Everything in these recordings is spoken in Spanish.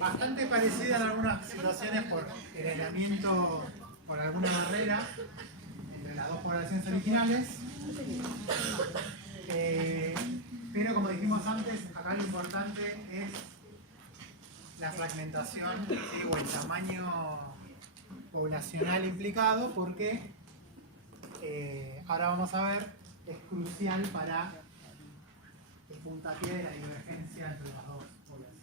Bastante parecida en algunas situaciones por el aislamiento por alguna barrera entre las dos poblaciones originales. Pero como dijimos antes, acá lo importante es la fragmentación, ¿sí? O el tamaño poblacional implicado, porque ahora vamos a ver, es crucial para el puntapié de la divergencia entre las dos poblaciones.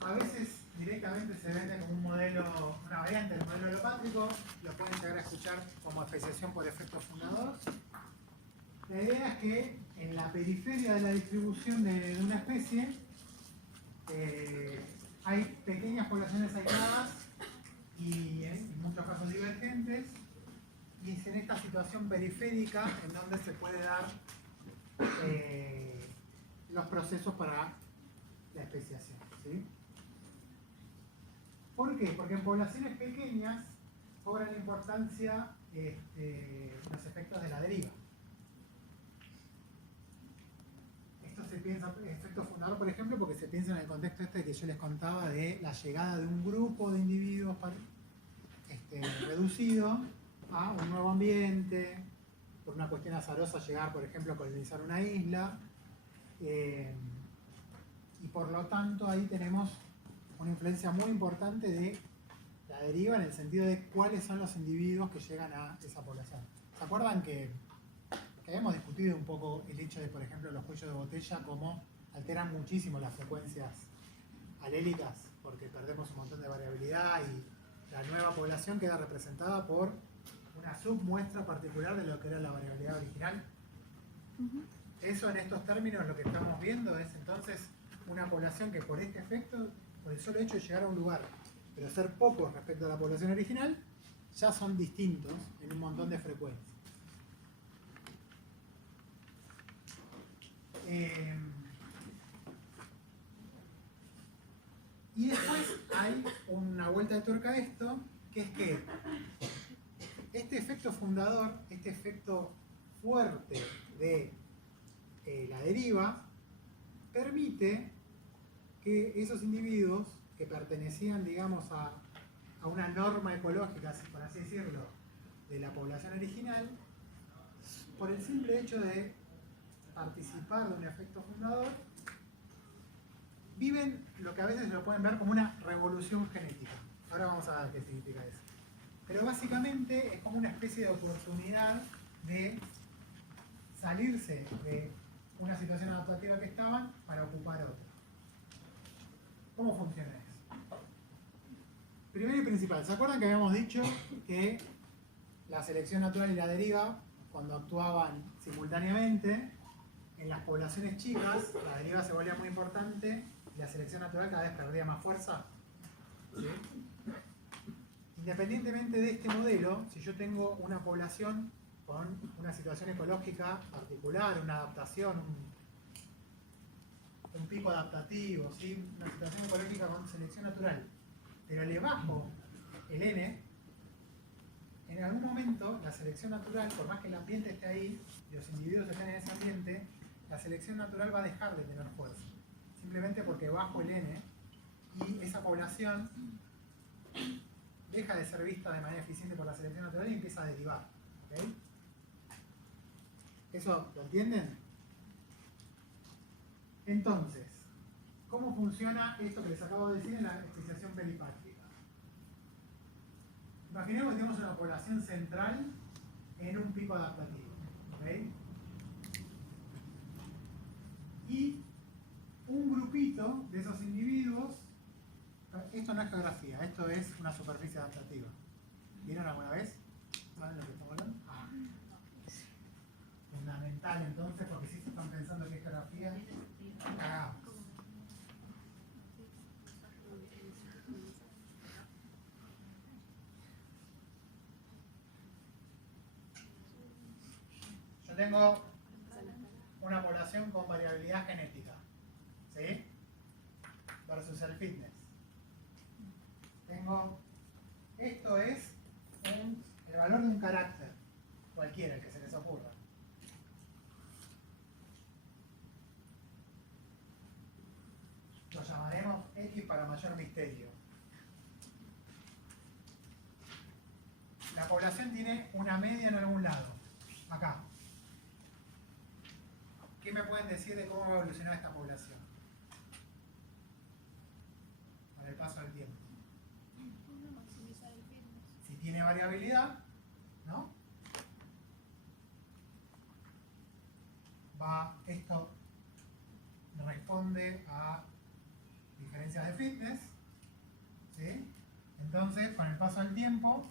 A veces directamente se vende como un modelo, una variante del modelo alopátrico, lo pueden llegar a escuchar como especiación por efecto fundador. La idea es que en la periferia de la distribución de una especie hay pequeñas poblaciones aisladas y en muchos casos divergentes, y es en esta situación periférica en donde se puede dar los procesos para la especiación, ¿sí? ¿Por qué? Porque en poblaciones pequeñas cobran importancia los efectos de la deriva. Esto se piensa, efecto fundador, por ejemplo, porque se piensa en el contexto este que yo les contaba de la llegada de un grupo de individuos reducido a un nuevo ambiente, por una cuestión azarosa llegar, por ejemplo, a colonizar una isla, y por lo tanto ahí tenemos una influencia muy importante de la deriva en el sentido de cuáles son los individuos que llegan a esa población. ¿Se acuerdan que habíamos discutido un poco el hecho de, por ejemplo, los cuellos de botella, cómo alteran muchísimo las frecuencias alélicas, porque perdemos un montón de variabilidad y la nueva población queda representada por una submuestra particular de lo que era la variabilidad original? Eso en estos términos lo que estamos viendo es entonces una población que por este efecto, por el solo hecho de llegar a un lugar, pero ser pocos respecto a la población original, ya son distintos en un montón de frecuencias. Y después hay una vuelta de tuerca a esto, que es que este efecto fundador, este efecto fuerte de la deriva, permite que esos individuos que pertenecían, digamos, a una norma ecológica, por así decirlo, de la población original, por el simple hecho de participar de un efecto fundador, viven lo que a veces lo pueden ver como una revolución genética. Ahora vamos a ver qué significa eso. Pero básicamente es como una especie de oportunidad de salirse de una situación adaptativa que estaban para ocupar otra. ¿Cómo funciona eso? Primero y principal, ¿se acuerdan que habíamos dicho que la selección natural y la deriva, cuando actuaban simultáneamente, en las poblaciones chicas, la deriva se volvía muy importante y la selección natural cada vez perdía más fuerza? ¿Sí? Independientemente de este modelo, si yo tengo una población con una situación ecológica particular, una adaptación, un pico adaptativo, ¿sí? Una situación ecológica con selección natural, pero le bajo el N, en algún momento la selección natural, por más que el ambiente esté ahí y los individuos estén en ese ambiente, la selección natural va a dejar de tener fuerza, simplemente porque bajo el N y esa población deja de ser vista de manera eficiente por la selección natural y empieza a derivar. ¿Okay? ¿Eso lo entienden? Entonces, ¿cómo funciona esto que les acabo de decir en la especiación peripátrica? Imaginemos que tenemos una población central en un pico adaptativo. ¿Okay? Y un grupito de esos individuos, esto no es geografía, esto es una superficie adaptativa. ¿Vieron alguna vez? ¿Saben lo que estamos hablando? Fundamental entonces, porque si están pensando que es geografía, cagamos. Yo tengo una población con variabilidad genética, ¿sí? Versus el fitness. Esto es el valor de un carácter, cualquiera, el que se les para mayor misterio. La población tiene una media en algún lado, acá. ¿Qué me pueden decir de cómo va a evolucionar esta población? Con el paso del tiempo. Si tiene variabilidad, ¿no? Esto responde a diferencias de fitness, ¿sí? Entonces, con el paso del tiempo,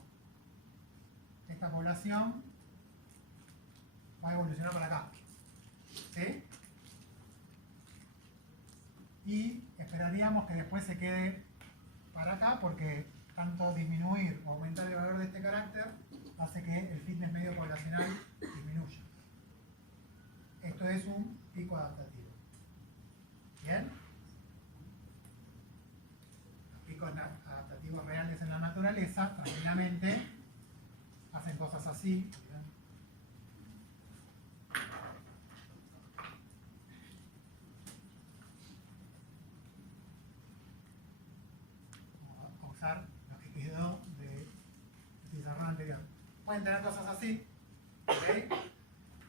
esta población va a evolucionar para acá, ¿sí? Y esperaríamos que después se quede para acá porque tanto disminuir o aumentar el valor de este carácter hace que el fitness medio poblacional disminuya. Esto es un pico adaptativo. ¿Bien? Los picos adaptativos reales en la naturaleza, tranquilamente, hacen cosas así. Vamos a usar lo que quedó del pizarrón anterior. Pueden tener cosas así. ¿Okay?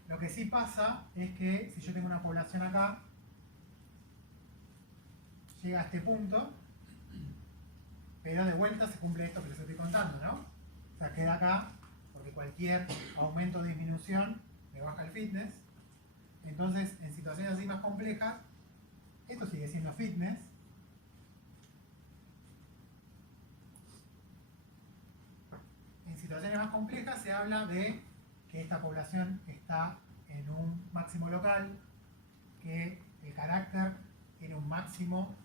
Lo que sí pasa es que si yo tengo una población acá, llega a este punto, pero de vuelta se cumple esto que les estoy contando, ¿no? O sea, queda acá, porque cualquier aumento o disminución me baja el fitness. Entonces, en situaciones así más complejas, esto sigue siendo fitness. En situaciones más complejas se habla de que esta población está en un máximo local, que el carácter tiene un máximo,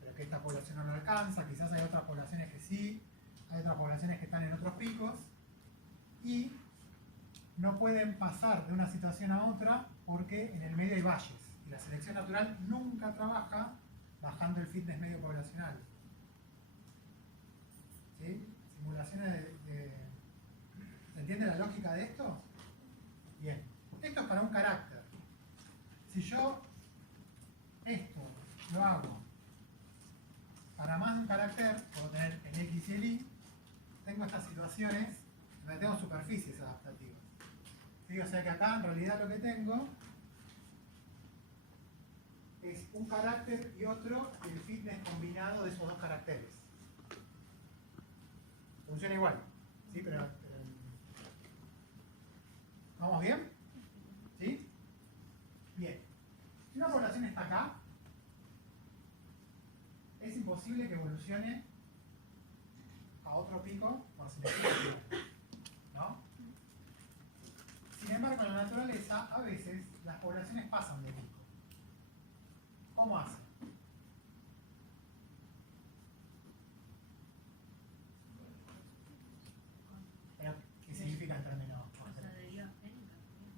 pero que esta población no lo alcanza. Quizás hay otras poblaciones que sí, hay otras poblaciones que están en otros picos, y no pueden pasar de una situación a otra porque en el medio hay valles, y la selección natural nunca trabaja bajando el fitness medio poblacional. ¿Sí? Simulaciones ¿se entiende la lógica de esto? Bien. Esto es para un carácter. Si yo esto lo hago para más de un carácter, puedo tener el X y el Y, tengo estas situaciones donde tengo superficies adaptativas. ¿Sí? O sea que acá en realidad lo que tengo es un carácter y otro, y el fitness combinado de esos dos caracteres. Funciona igual, ¿sí? Pero ¿vamos bien? ¿Sí? Bien. Si una población está acá, es imposible que evolucione a otro pico por selección natural, ¿no? Sin embargo, en la naturaleza, a veces, las poblaciones pasan de pico. ¿Cómo hacen? Pero, ¿qué significa el término?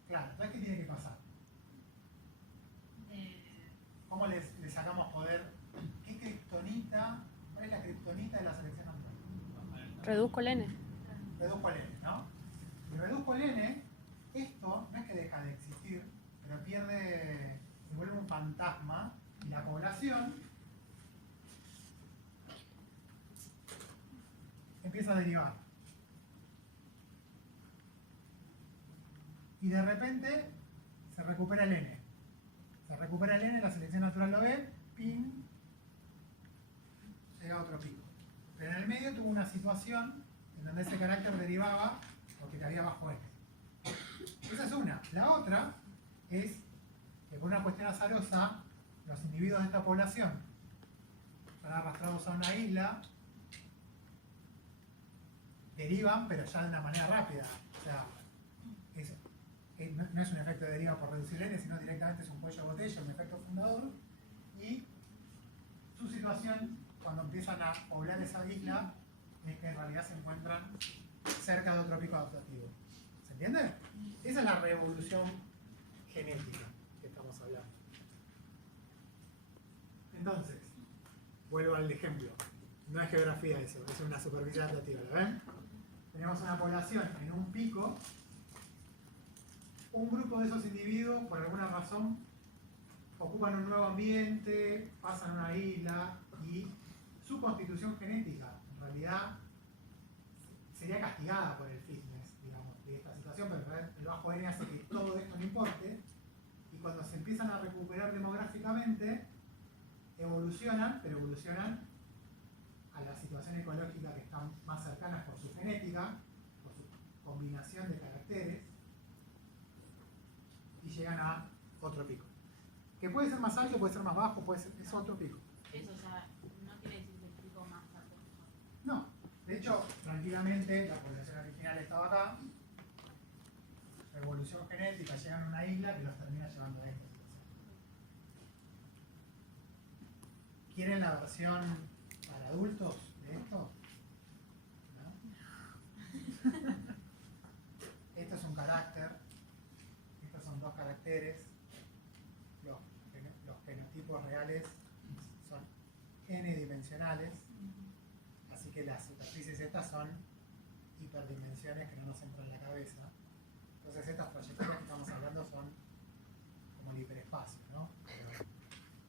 Claro, entonces, ¿qué tiene que pasar? ¿Cómo le sacamos poder? ¿Qué kriptonita? ¿Cuál es la kriptonita de la selección natural? Reduzco el N. Reduzco el N, ¿no? Si reduzco el N, esto no es que deja de existir, pero pierde, se vuelve un fantasma, y la población empieza a derivar. Y de repente se recupera el N. Se recupera el N, la selección natural lo ve, pin, llega a otro pico. Pero en el medio tuvo una situación en donde ese carácter derivaba porque había bajo N. Esa es una. La otra es que por una cuestión azarosa, los individuos de esta población son arrastrados a una isla, derivan, pero ya de una manera rápida. O sea, no es un efecto de deriva por reducir N, sino directamente es un cuello de botella, un efecto fundador. Y su situación, cuando empiezan a poblar esa isla, es que en realidad se encuentran cerca de otro pico adaptativo. ¿Se entiende? Esa es la revolución genética que estamos hablando. Entonces, vuelvo al ejemplo. No es geografía eso, es una superficie adaptativa, ¿lo ven? Tenemos una población en un pico. Un grupo de esos individuos, por alguna razón, ocupan un nuevo ambiente, pasan a una isla y su constitución genética en realidad sería castigada por el fitness, digamos, de esta situación, pero el bajo N hace que todo esto no importe, y cuando se empiezan a recuperar demográficamente, evolucionan, pero evolucionan a la situación ecológica que están más cercanas por su genética, por su combinación de caracteres, y llegan a otro pico. Que puede ser más alto, puede ser más bajo, es otro pico. Eso ya no quiere decir que el pico más alto. No, de hecho, tranquilamente la población original estaba acá, revolución genética, llegan a una isla que los termina llevando a esta situación. ¿Quieren la versión para adultos de esto? ¿No? Esto es un carácter, estos son dos caracteres, los genotipos reales son n-dimensionales, así que las superficies estas son hiperdimensiones que no nos entran en la cabeza. Entonces estas trayectorias que estamos hablando son como el hiperespacio, ¿no? Pero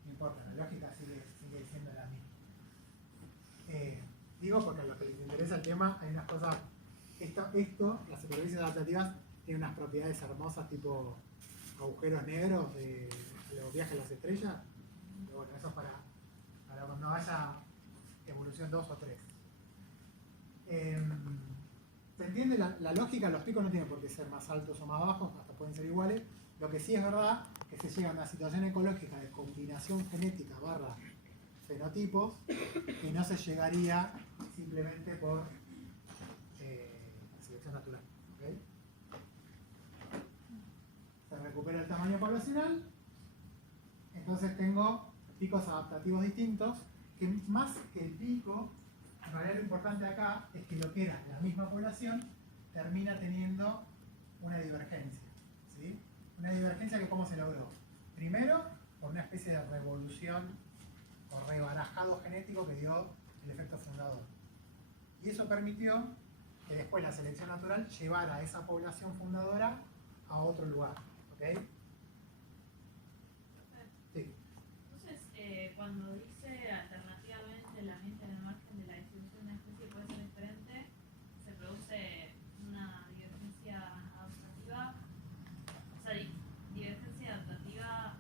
no importa, la lógica sigue siendo la misma. Digo porque a los que les interesa el tema hay unas cosas, las superficies adaptativas tienen unas propiedades hermosas tipo agujeros negros de los viajes a las estrellas, pero bueno, eso es para cuando haya evolución 2 o 3. ¿Se entiende la lógica? Los picos no tienen por qué ser más altos o más bajos, hasta pueden ser iguales. Lo que sí es verdad es que se llega a una situación ecológica de combinación genética / fenotipos que no se llegaría simplemente por selección natural. ¿Okay? Se recupera el tamaño poblacional, entonces tengo picos adaptativos distintos, que más que el pico, en realidad lo importante acá es que lo que era la misma población termina teniendo una divergencia. ¿Sí? Una divergencia que ¿cómo se logró? Primero, por una especie de revolución o rebarajado genético que dio el efecto fundador. Y eso permitió que después la selección natural llevara a esa población fundadora a otro lugar. ¿Ok? Sí. Entonces, cuando dice alternativamente el ambiente en el margen de la distribución de una especie puede ser diferente, se produce una divergencia adaptativa. O sea, divergencia adaptativa,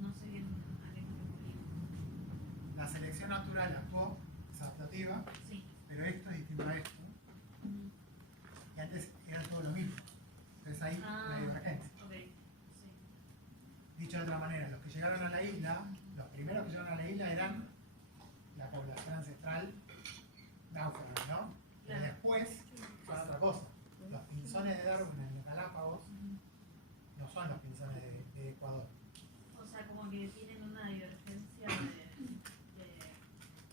no sé bien a qué me referís. La selección natural actuó, es adaptativa, Sí. pero esto es distinto a esto. Y antes era todo lo mismo. Entonces ahí una divergencia. Ok, sí. Dicho de otra manera, los que llegaron a la isla, los primeros que llegaron a la isla eran la población ancestral náufraga, ¿no? Pero después son otra cosa. Los pinzones de Darwin en los Galápagos no son los pinzones de Ecuador. O sea, como que tienen una divergencia de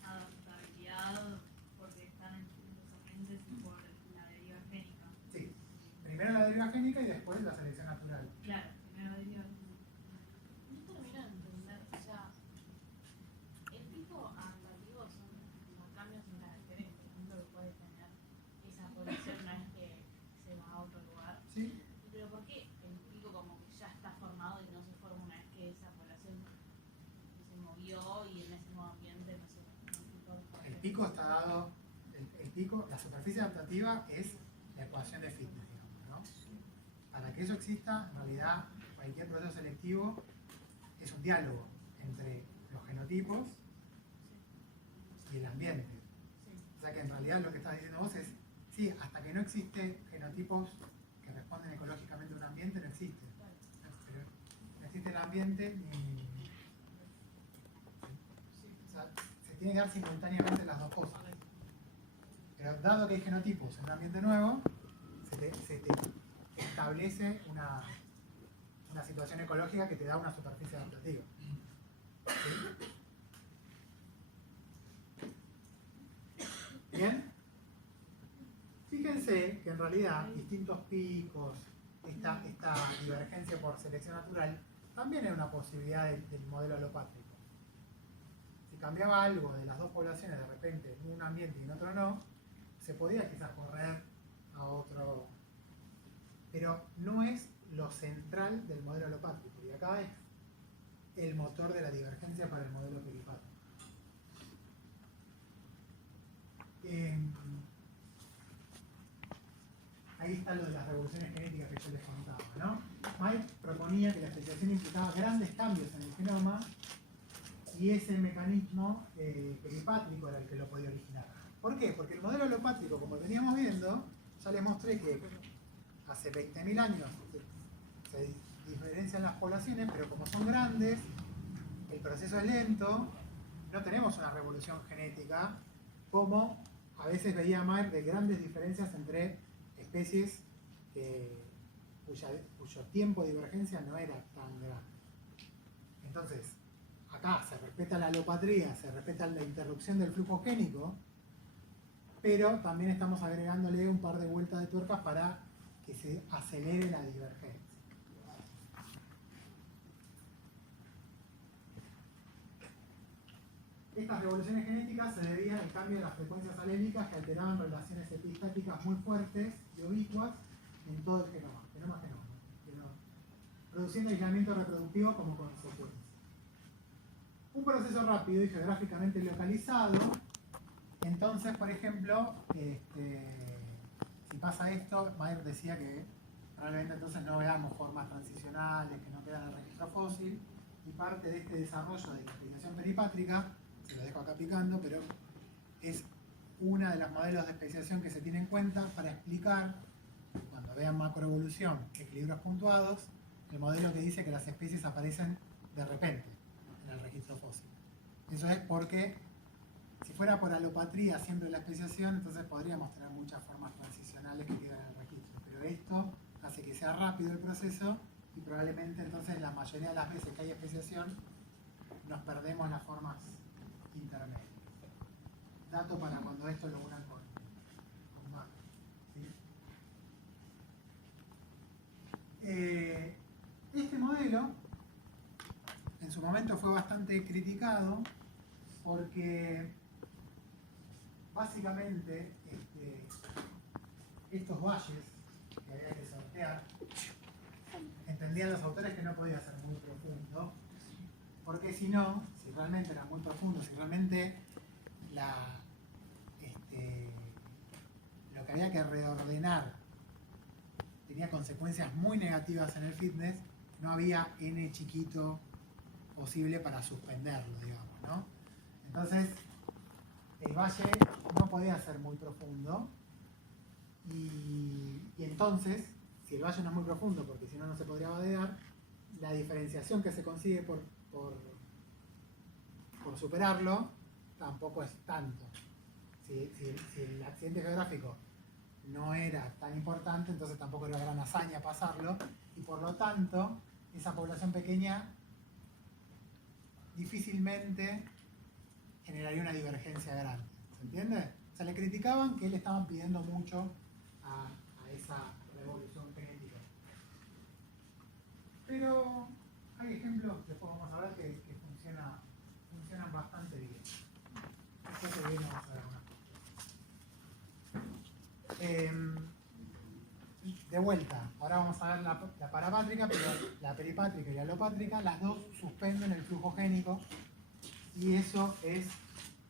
adaptabilidad porque están en distintos ambientes y por la deriva génica. Sí, primero la deriva génica y después la selección natural. Claro, primero la deriva génica. No termino de entender, o sea, el pico adaptativo son los cambios en caracteres, por ejemplo, que puede tener esa población una vez que se va a otro lugar. ¿Sí? Pero ¿por qué el pico como que ya está formado y no se forma una vez que esa población se movió y en ese nuevo ambiente no se El pico está dado, el pico, la superficie adaptativa es la ecuación de fitness, digamos, ¿no? Para que eso exista, en realidad, cualquier proceso selectivo es un diálogo entre los genotipos y el ambiente. O sea que en realidad lo que estás diciendo vos es, sí, hasta que no existen genotipos que responden ecológicamente a un ambiente, no existe. Pero no existe el ambiente ni... O sea, se tiene que dar simultáneamente las dos cosas. Pero dado que hay genotipos en un ambiente nuevo, se te establece una situación ecológica que te da una superficie adaptativa. ¿Sí? ¿Bien? Fíjense que en realidad distintos picos, esta divergencia por selección natural, también era una posibilidad del modelo alopátrico. Si cambiaba algo de las dos poblaciones de repente en un ambiente y en otro no, se podía quizás correr a otro, pero no es lo central del modelo alopátrico, y acá es el motor de la divergencia para el modelo peripátrico. Ahí está lo de las revoluciones genéticas que yo les contaba, ¿no? Mike proponía que la especiación implicaba grandes cambios en el genoma y ese mecanismo peripátrico era el que lo podía originar. ¿Por qué? Porque el modelo alopátrico, como veníamos viendo, ya les mostré que hace 20.000 años se diferencian las poblaciones, pero como son grandes, el proceso es lento, no tenemos una revolución genética, como a veces veía Mike de grandes diferencias entre especies cuyo tiempo de divergencia no era tan grande. Entonces, acá se respeta la alopatría, se respeta la interrupción del flujo génico, pero también estamos agregándole un par de vueltas de tuercas para que se acelere la divergencia. Estas revoluciones genéticas se debían al cambio de las frecuencias alélicas que alteraban relaciones epistáticas muy fuertes y ubicuas en todo el genoma, produciendo aislamiento reproductivo como consecuencia. Un proceso rápido y geográficamente localizado. Entonces, por ejemplo, si pasa esto, Mayer decía que probablemente entonces no veamos formas transicionales que no quedan en el registro fósil, y parte de este desarrollo de la especiación peripátrica, se lo dejo acá picando, pero es uno de los modelos de especiación que se tiene en cuenta para explicar, cuando vean macroevolución, equilibrios puntuados, el modelo que dice que las especies aparecen de repente en el registro fósil. Eso es porque si fuera por alopatría siempre la especiación, entonces podríamos tener muchas formas transicionales que quedan en el registro. Pero esto hace que sea rápido el proceso y probablemente entonces la mayoría de las veces que hay especiación nos perdemos las formas intermedias. Dato para cuando esto lo unan con macro. ¿Sí? Este modelo en su momento fue bastante criticado porque básicamente estos valles que había que sortear, entendían los autores que no podía ser muy profundo, porque si no, si realmente era muy profundo, si realmente lo que había que reordenar tenía consecuencias muy negativas en el fitness, no había n chiquito posible para suspenderlo, digamos, ¿no? Entonces, el valle no podía ser muy profundo y entonces, si el valle no es muy profundo, porque si no, no se podría vadear, la diferenciación que se consigue por superarlo tampoco es tanto. Si el accidente geográfico no era tan importante, entonces tampoco era gran hazaña pasarlo, y por lo tanto, esa población pequeña difícilmente generaría una divergencia grande. ¿Se entiende? O sea, le criticaban que le estaban pidiendo mucho a esa revolución genética. Pero hay ejemplos, después vamos a ver, que funcionan bastante bien. Después de bien vamos a ver una. De vuelta, ahora vamos a ver la parapátrica, pero la peripátrica y la alopátrica, las dos suspenden el flujo génico, y eso es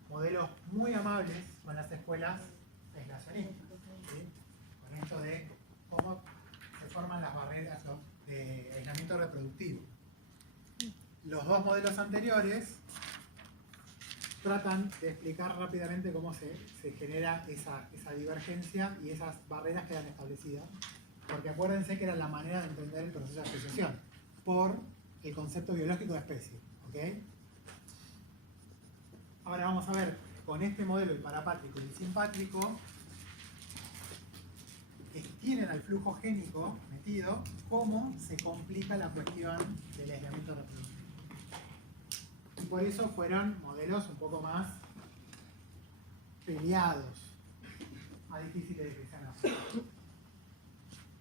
modelos muy amables con las escuelas aislacionistas, ¿sí? Con esto de cómo se forman las barreras de aislamiento reproductivo. Los dos modelos anteriores tratan de explicar rápidamente cómo se genera esa divergencia y esas barreras quedan establecidas, porque acuérdense que era la manera de entender el proceso de especiación por el concepto biológico de especie. ¿Okay? Ahora vamos a ver con este modelo, el parapátrico y el simpátrico, que tienen al flujo génico metido, cómo se complica la cuestión del aislamiento reproductivo. Y por eso fueron modelos un poco más peleados, más difíciles de que sean así.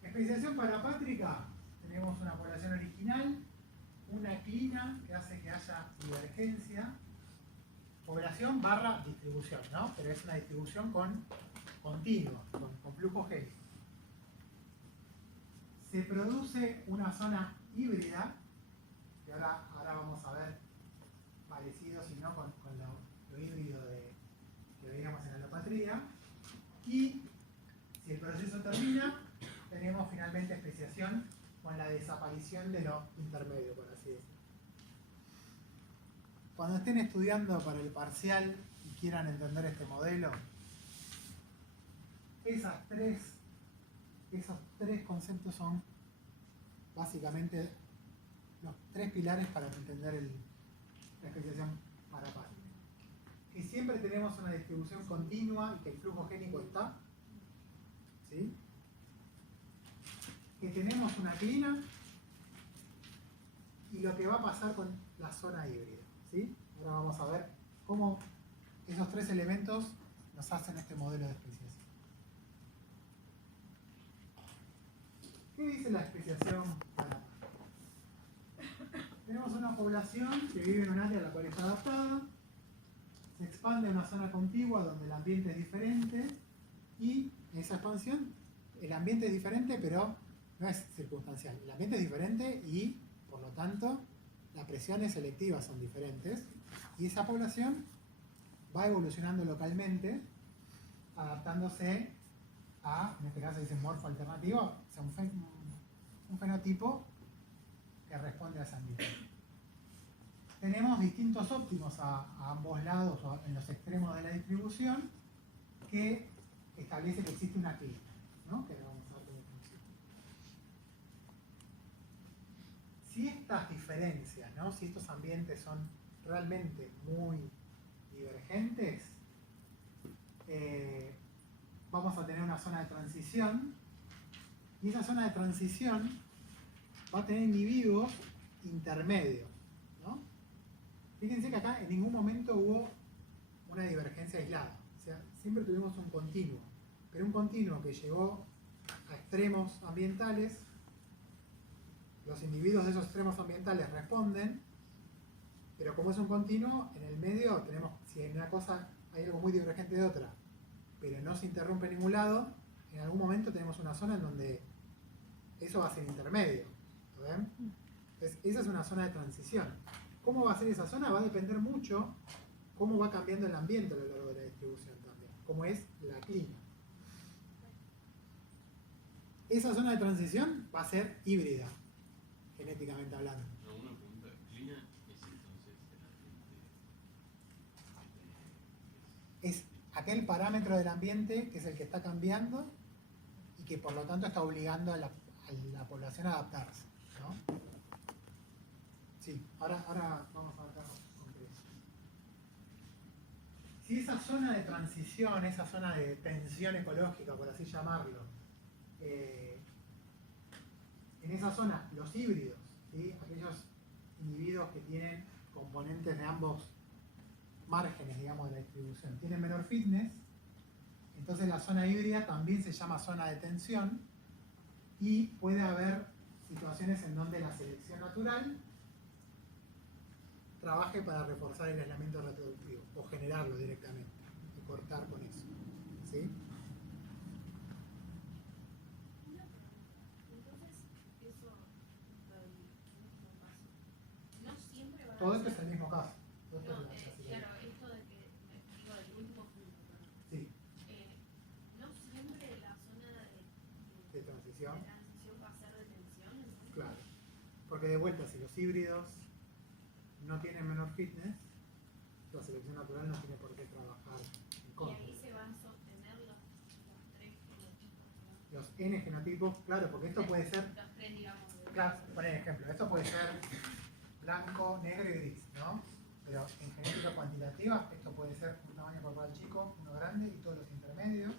Especiación parapátrica, tenemos una población original, una clina que hace que haya divergencia, población barra distribución, ¿no? Pero es una distribución continua, con flujo génico. Se produce una zona híbrida, que ahora vamos a ver parecido, si no, con lo híbrido que veíamos en el alopatría. Y si el proceso termina, tenemos finalmente especiación con la desaparición de lo intermedio, por así decirlo. Cuando estén estudiando para el parcial y quieran entender este modelo, esos tres conceptos son básicamente los tres pilares para entender la especiación parapática. Que siempre tenemos una distribución continua y que el flujo génico está, ¿sí? Que tenemos una clina y lo que va a pasar con la zona híbrida, ¿sí? Ahora vamos a ver cómo esos tres elementos nos hacen este modelo de especiación. ¿Qué dice la especiación parapática? Tenemos una población que vive en un área a la cual está adaptada, se expande a una zona contigua donde el ambiente es diferente y en esa expansión el ambiente es diferente, pero no es circunstancial. El ambiente es diferente y, por lo tanto, las presiones selectivas son diferentes y esa población va evolucionando localmente, adaptándose a, en este caso dice morfo alternativo, o sea, un fenotipo que responde a ese ambiente. Tenemos distintos óptimos a ambos lados o en los extremos de la distribución que establece que existe una clima, ¿no? Que ahora vamos a ver cómo funciona. Si estas diferencias, ¿no? Si estos ambientes son realmente muy divergentes, vamos a tener una zona de transición y esa zona de transición va a tener individuos intermedios, ¿no? Fíjense que acá en ningún momento hubo una divergencia aislada, o sea, siempre tuvimos un continuo, pero un continuo que llegó a extremos ambientales, los individuos de esos extremos ambientales responden, pero como es un continuo, en el medio tenemos, si en una cosa hay algo muy divergente de otra, pero no se interrumpe en ningún lado, en algún momento tenemos una zona en donde eso va a ser intermedio. ¿Ven? Entonces, esa es una zona de transición. ¿Cómo va a ser esa zona? Va a depender mucho cómo va cambiando el ambiente a lo largo de la distribución también, cómo es la clima. Esa zona de transición va a ser híbrida, genéticamente hablando. No, una pregunta. ¿Clima es entonces el ambiente? Es aquel parámetro del ambiente que es el que está cambiando y que por lo tanto está obligando a la población a adaptarse, ¿no? Sí, ahora vamos a ver con eso. Si esa zona de transición, esa zona de tensión ecológica, por así llamarlo, en esa zona los híbridos, ¿sí? Aquellos individuos que tienen componentes de ambos márgenes, digamos, de la distribución, tienen menor fitness, entonces la zona híbrida también se llama zona de tensión y puede haber situaciones en donde la selección natural trabaje para reforzar el aislamiento reproductivo o generarlo directamente y cortar con eso, ¿sí? Entonces, eso, no siempre va a Todo esto ser- es el mismo caso. Todo esto No, es la clase. claro, esto de que me digo el último punto, perdón. Sí, No siempre la zona de transición. de transición va a ser de tensión, entonces. Claro, porque de vuelta, si los híbridos no tienen menor fitness, la selección natural no tiene por qué trabajar en Y contra. ahí se van a sostener los tres genotipos, ¿no? Los N genotipos, claro, porque esto puede ser, Los tres, digamos. claro, poner ejemplo, esto puede ser blanco, negro y gris, ¿no? Pero en genética cuantitativa, esto puede ser un tamaño corporal chico, uno grande y todos los intermedios,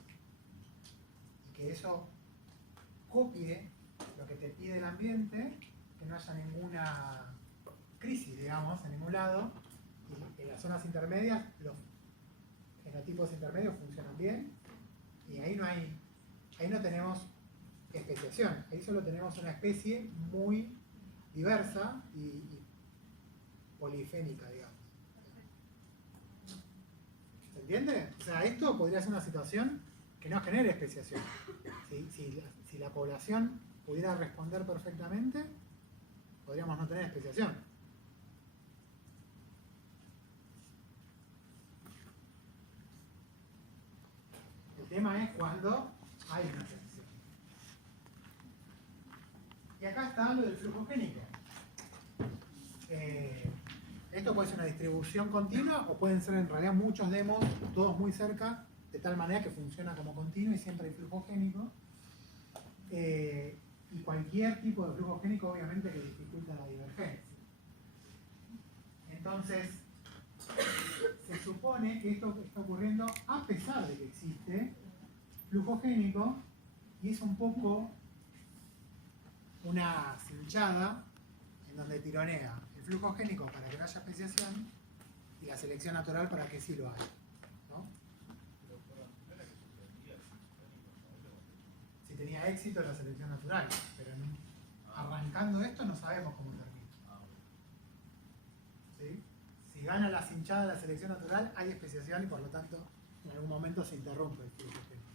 y que eso copie lo que te pide el ambiente, que no haya ninguna crisis, digamos, en ningún lado, y en las zonas intermedias los genotipos intermedios funcionan bien, y ahí no tenemos especiación, ahí solo tenemos una especie muy diversa y polifénica, digamos. ¿Se entiende? O sea, esto podría ser una situación que no genere especiación. Si la población pudiera responder perfectamente, podríamos no tener especiación. tema es cuando hay una selección. Y acá está lo del flujo génico. Esto puede ser una distribución continua o pueden ser en realidad muchos demos, todos muy cerca, de tal manera que funciona como continuo y siempre hay flujo génico. Y cualquier tipo de flujo génico obviamente que dificulta la divergencia. Entonces, se supone que esto está ocurriendo a pesar de que existe flujo génico y es un poco una cinchada en donde tironea el flujo génico para que no haya especiación y la selección natural para que sí lo haya, ¿no? Si tenía éxito la selección natural, pero arrancando esto no sabemos cómo termina. ¿Sí? Si gana la cinchada de la selección natural, hay especiación y por lo tanto en algún momento se interrumpe el flujo génico.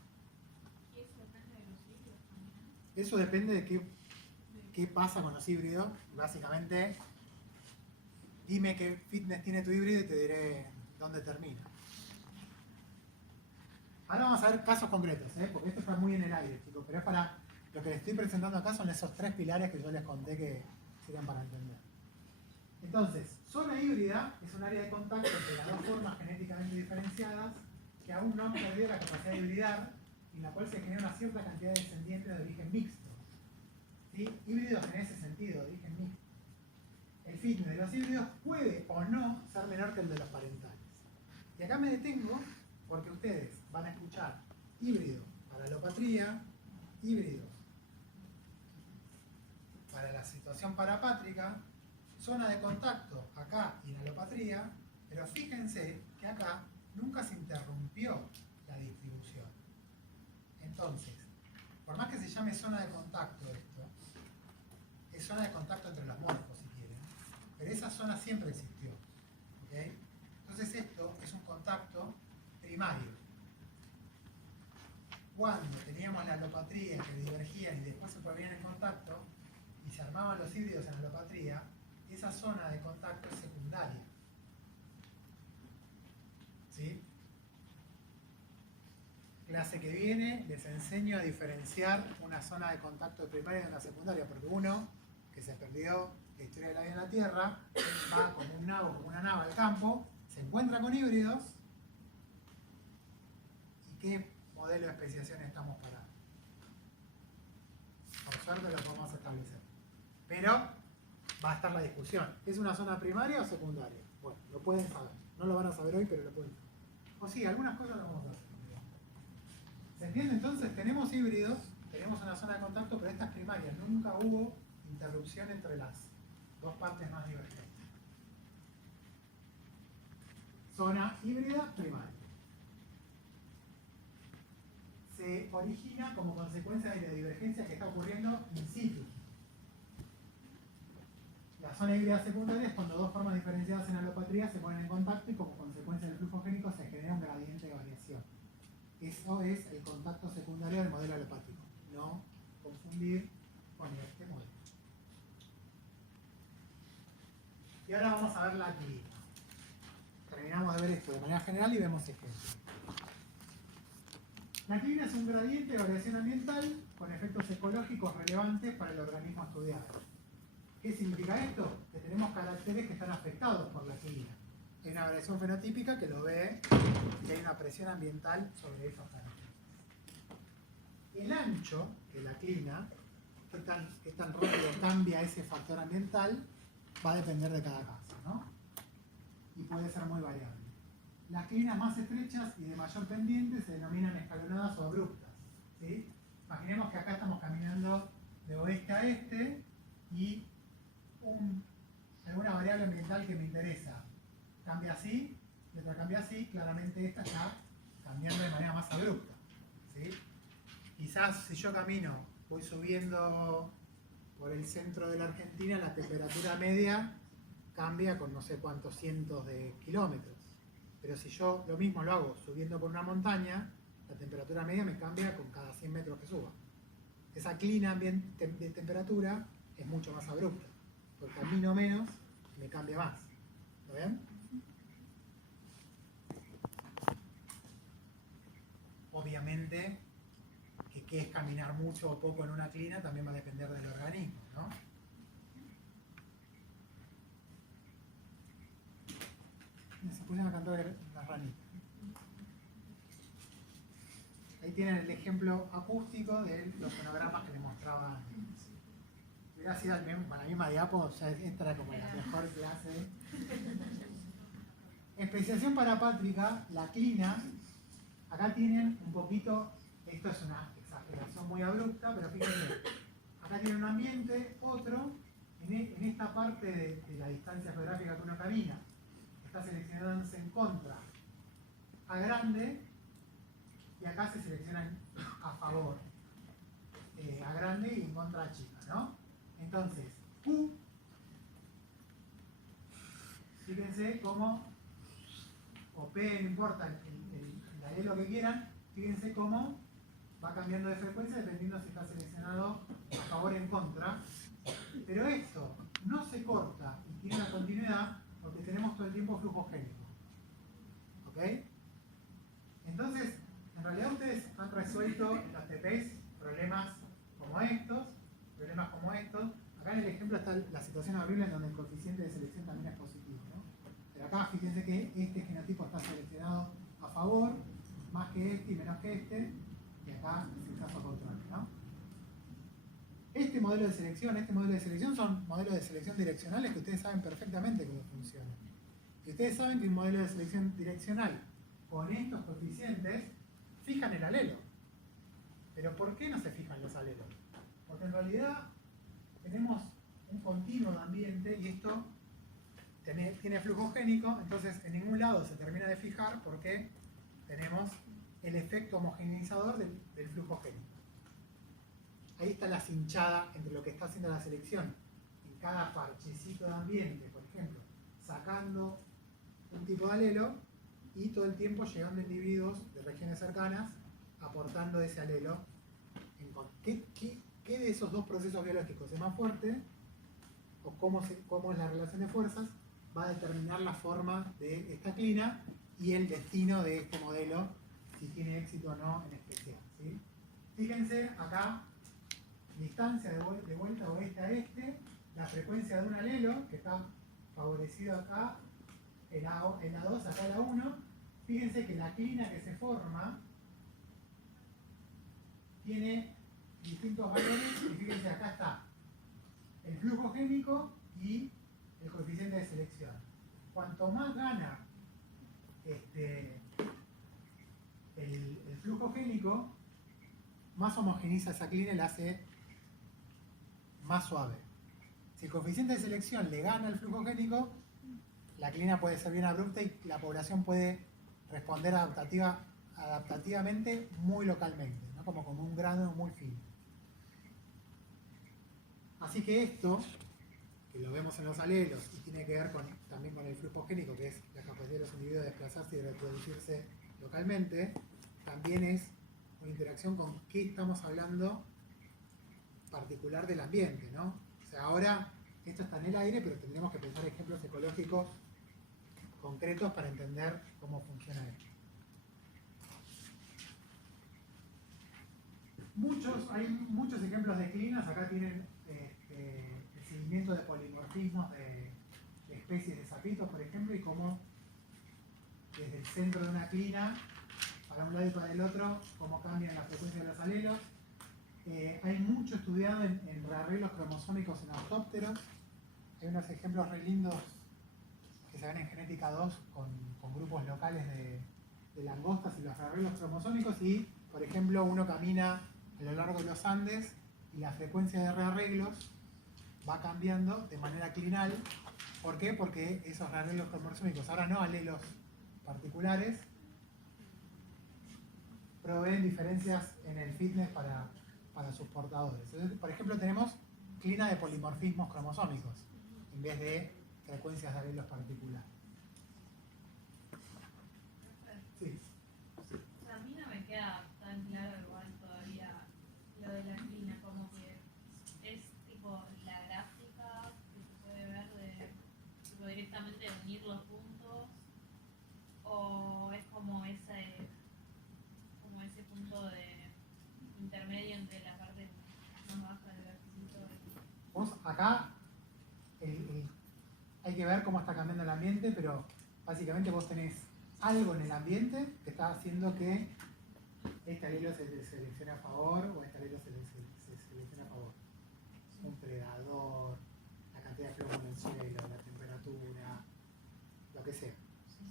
¿Y eso depende de los híbridos también? Eso depende de qué pasa con los híbridos. Básicamente, dime qué fitness tiene tu híbrido y te diré dónde termina. Ahora vamos a ver casos concretos, porque esto está muy en el aire, chicos, pero es para lo que les estoy presentando acá son esos 3 pilares que yo les conté que sirven para entender. Entonces, zona híbrida es un área de contacto entre las dos formas genéticamente diferenciadas que aún no han perdido la capacidad de hibridar y en la cual se genera una cierta cantidad de descendientes de origen mixto. ¿Sí? Híbridos en ese sentido, de origen mixto. El fitness de los híbridos puede o no ser menor que el de los parentales. Y acá me detengo porque ustedes van a escuchar híbrido para alopatría, híbridos para la situación parapátrica, zona de contacto acá y en alopatría, pero fíjense que acá nunca se interrumpió la distribución. Entonces, por más que se llame zona de contacto esto, es zona de contacto entre los morfos si quieren, pero esa zona siempre existió. ¿Okay? Entonces esto es un contacto primario. Cuando teníamos la alopatría que divergían y después se ponían en contacto y se armaban los híbridos en alopatría, esa zona de contacto es secundaria. ¿Sí? Clase que viene les enseño a diferenciar una zona de contacto primaria de una secundaria, porque uno que se perdió la historia de la vida en la Tierra va como un nabo, como una nava al campo, se encuentra con híbridos y ¿qué modelo de especiación estamos parando? Por suerte lo podemos establecer. Pero va a estar la discusión. ¿Es una zona primaria o secundaria? Bueno, lo pueden saber. No lo van a saber hoy, pero lo pueden saber. O sí, algunas cosas lo vamos a hacer. ¿Se entiende? Entonces, tenemos híbridos, tenemos una zona de contacto, pero estas primarias. Nunca hubo interrupción entre las dos partes más divergentes. Zona híbrida primaria. Se origina como consecuencia de la divergencia que está ocurriendo in situ. La zona híbrida secundaria es cuando dos formas diferenciadas en alopatría se ponen en contacto y como consecuencia del flujo génico se genera un gradiente de variación. Eso es el contacto secundario del modelo alopático. No confundir con este modelo. Y ahora vamos a ver la clínica. Terminamos de ver esto de manera general y vemos ejemplos. La clínica es un gradiente de variación ambiental con efectos ecológicos relevantes para el organismo estudiado. ¿Qué significa esto? Que tenemos caracteres que están afectados por la clínica. Hay una variación fenotípica que lo ve y hay una presión ambiental sobre esos caracteres. El ancho de la clina, qué tan rápido cambia ese factor ambiental, va a depender de cada caso, ¿no? Y puede ser muy variable. Las clinas más estrechas y de mayor pendiente se denominan escalonadas o abruptas, ¿sí? Imaginemos que acá estamos caminando de oeste a este y alguna variable ambiental que me interesa cambia así, y otra cambia así, claramente esta está cambiando de manera más abrupta, ¿sí? Quizás si yo camino, voy subiendo por el centro de la Argentina, la temperatura media cambia con no sé cuántos cientos de kilómetros. Pero si yo lo mismo lo hago subiendo por una montaña, la temperatura media me cambia con cada 100 metros que suba. Esa clina de temperatura es mucho más abrupta. Porque camino menos, me cambia más. ¿Lo ven? obviamente, que qué es caminar mucho o poco en una clina también va a depender del organismo, ¿no? Se pusieron a cantar las ranitas. Ahí tienen el ejemplo acústico de los fonogramas que les mostraba antes. Hubiera sido para la misma diapo, ya esta era como la mejor clase. Especiación parapátrica, la clina. Acá tienen un poquito, esto es una exageración muy abrupta, pero fíjense, acá tienen un ambiente, otro, en esta parte de la distancia geográfica que uno camina, está seleccionándose en contra a grande, y acá se seleccionan a favor a grande y en contra a chica, ¿no? Entonces, Q, fíjense cómo, o P, no importa, el alelo que quieran, fíjense cómo va cambiando de frecuencia dependiendo si está seleccionado a favor o en contra. Pero esto no se corta y tiene una continuidad porque tenemos todo el tiempo flujo génico. ¿Ok? Entonces, en realidad ustedes han resuelto en los TPs problemas como estos. Acá en el ejemplo está la situación horrible en donde el coeficiente de selección también es positivo, ¿no? Pero acá fíjense que este genotipo está seleccionado a favor, más que este y menos que este, y acá es el caso contrario, ¿no? Este modelo de selección son modelos de selección direccionales que ustedes saben perfectamente cómo funcionan. Y ustedes saben que un modelo de selección direccional con estos coeficientes fijan el alelo. Pero ¿por qué no se fijan los alelos? Porque en realidad tenemos un continuo de ambiente y esto tiene flujo génico, entonces en ningún lado se termina de fijar porque tenemos el efecto homogeneizador del flujo génico. Ahí está la cinchada entre lo que está haciendo la selección en cada parchecito de ambiente, por ejemplo, sacando un tipo de alelo y todo el tiempo llegando individuos de regiones cercanas aportando ese alelo. ¿Qué de esos dos procesos biológicos es más fuerte? ¿O cómo es la relación de fuerzas? Va a determinar la forma de esta clina y el destino de este modelo, si tiene éxito o no en especial, ¿sí? Fíjense acá, distancia de vuelta oeste a este, la frecuencia de un alelo, que está favorecido acá, el A2, acá el A1. Fíjense que la clina que se forma tiene distintos valores, y fíjense, acá está el flujo génico y el coeficiente de selección. Cuanto más gana el flujo génico, más homogeniza esa clina y la hace más suave. Si el coeficiente de selección le gana al flujo génico, la clina puede ser bien abrupta y la población puede responder adaptativamente muy localmente, ¿no? Como con un grano muy fino. Así que esto, que lo vemos en los alelos y tiene que ver también con el flujo génico, que es la capacidad de los individuos de desplazarse y de reproducirse localmente, también es una interacción con qué estamos hablando particular del ambiente, ¿no? O sea, ahora esto está en el aire, pero tendremos que pensar ejemplos ecológicos concretos para entender cómo funciona esto. Hay muchos ejemplos de clinas. Acá tienen el seguimiento de polimorfismos de especies de sapitos, por ejemplo, y cómo desde el centro de una clina, para un lado y para el otro, cómo cambian la frecuencia de los alelos. Hay mucho estudiado en rearreglos cromosómicos en autópteros. Hay unos ejemplos re lindos que se ven en Genética 2 con grupos locales de langostas y los rearreglos cromosómicos, y por ejemplo uno camina a lo largo de los Andes y la frecuencia de rearreglos va cambiando de manera clinal. ¿Por qué? Porque esos rearreglos cromosómicos, ahora no alelos particulares, proveen diferencias en el fitness para sus portadores. Entonces, por ejemplo, tenemos clina de polimorfismos cromosómicos en vez de frecuencias de alelos particulares. Sí. O sea, a mí no me queda tan claro igual todavía lo de la clina, como que es tipo la gráfica que se puede ver de tipo, directamente unir los puntos, o es como ese acá hay que ver cómo está cambiando el ambiente, pero básicamente vos tenés algo en el ambiente que está haciendo que este alelo se seleccione a favor o este alelo se seleccione a favor. Un predador, la cantidad de plomo en el suelo, la temperatura, lo que sea.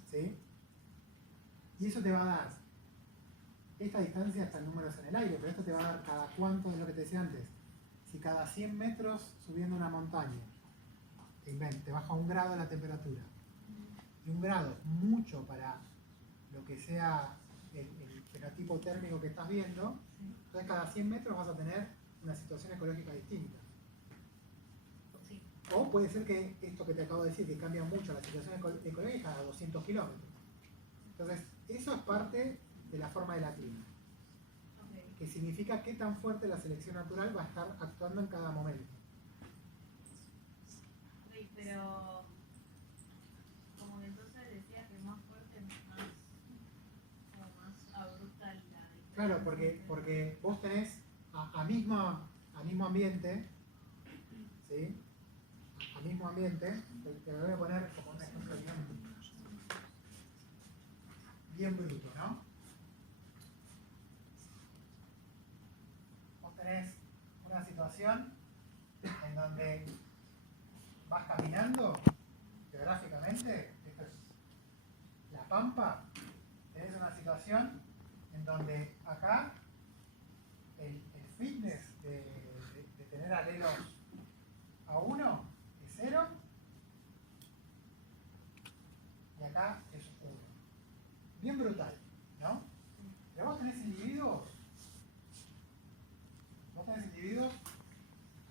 ¿Sí? Y eso te va a dar, esta distancia están números en el aire, pero esto te va a dar cada cuánto, es lo que te decía antes. Si cada 100 metros subiendo una montaña, te baja 1 grado la temperatura, y 1 grado es mucho para lo que sea el fenotipo térmico que estás viendo, entonces cada 100 metros vas a tener una situación ecológica distinta. Sí. O puede ser que esto que te acabo de decir, que cambia mucho la situación ecológica a 200 kilómetros. Entonces, eso es parte de la forma de la clima, Ok. que significa qué tan fuerte la selección natural va a estar actuando en cada momento. Ok, pero como que entonces decía que más fuerte, más, como más abrupta la diferencia. Claro, porque vos tenés a mismo ambiente, ¿sí? A mismo ambiente, te lo voy a poner como un ejemplo bien bruto, ¿no? Vos tenés una situación en donde vas caminando geográficamente, esto es la Pampa, tenés una situación en donde acá el fitness de tener alelos a 1 es 0 y acá es 1. Bien brutal, ¿no? Pero vos tenés individuos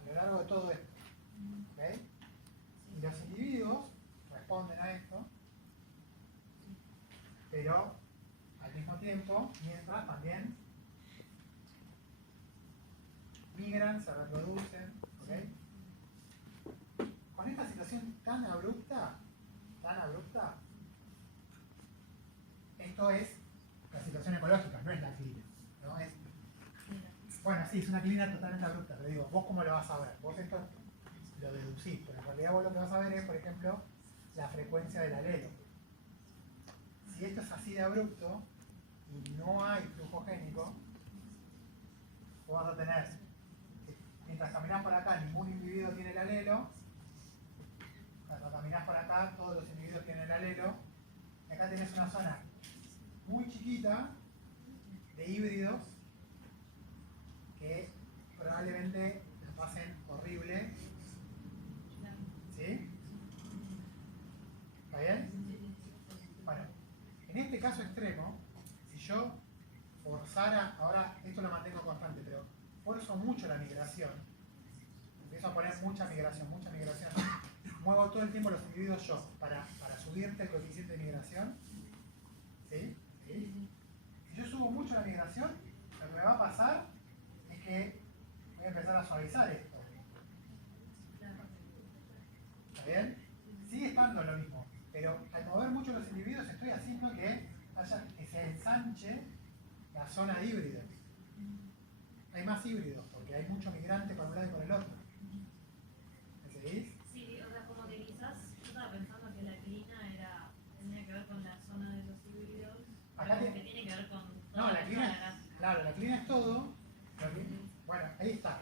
a lo largo de todo esto, ¿ok? Y los individuos responden a esto, pero al mismo tiempo, mientras también migran, se reproducen, ¿ok? Con esta situación tan abrupta, esto es la situación ecológica, no es la clima, ¿no? Bueno, sí, es una clima totalmente abrupta, pero digo, ¿vos cómo lo vas a ver? Vos esto lo deducís, pero en realidad vos lo que vas a ver es, por ejemplo, la frecuencia del alelo. Si esto es así de abrupto y no hay flujo génico, vos vas a tener, mientras caminás por acá, ningún individuo tiene el alelo, cuando caminás por acá, todos los individuos tienen el alelo, y acá tenés una zona muy chiquita de híbridos que probablemente la pasen horrible. ¿Sí? ¿Está bien? Bueno, en este caso extremo, si yo forzara, ahora esto lo mantengo constante, pero forzo mucho la migración, empiezo a poner mucha migración, muevo todo el tiempo los individuos yo para subirte el coeficiente de migración, ¿sí? ¿Sí? Si yo subo mucho la migración, lo que me va a pasar es que voy a empezar a suavizar esto. ¿Está bien? Sigue estando lo mismo, pero al mover mucho los individuos estoy haciendo que se ensanche la zona de híbridos. Hay más híbridos porque hay mucho migrante para un lado y por el otro. ¿Me seguís? Sí, o sea, como que quizás yo estaba pensando que la clina tenía que ver con la zona de los híbridos, Acá pero que tiene que ver con No, toda la zona clina, de gas. claro, la clina es todo. Bueno, ahí está.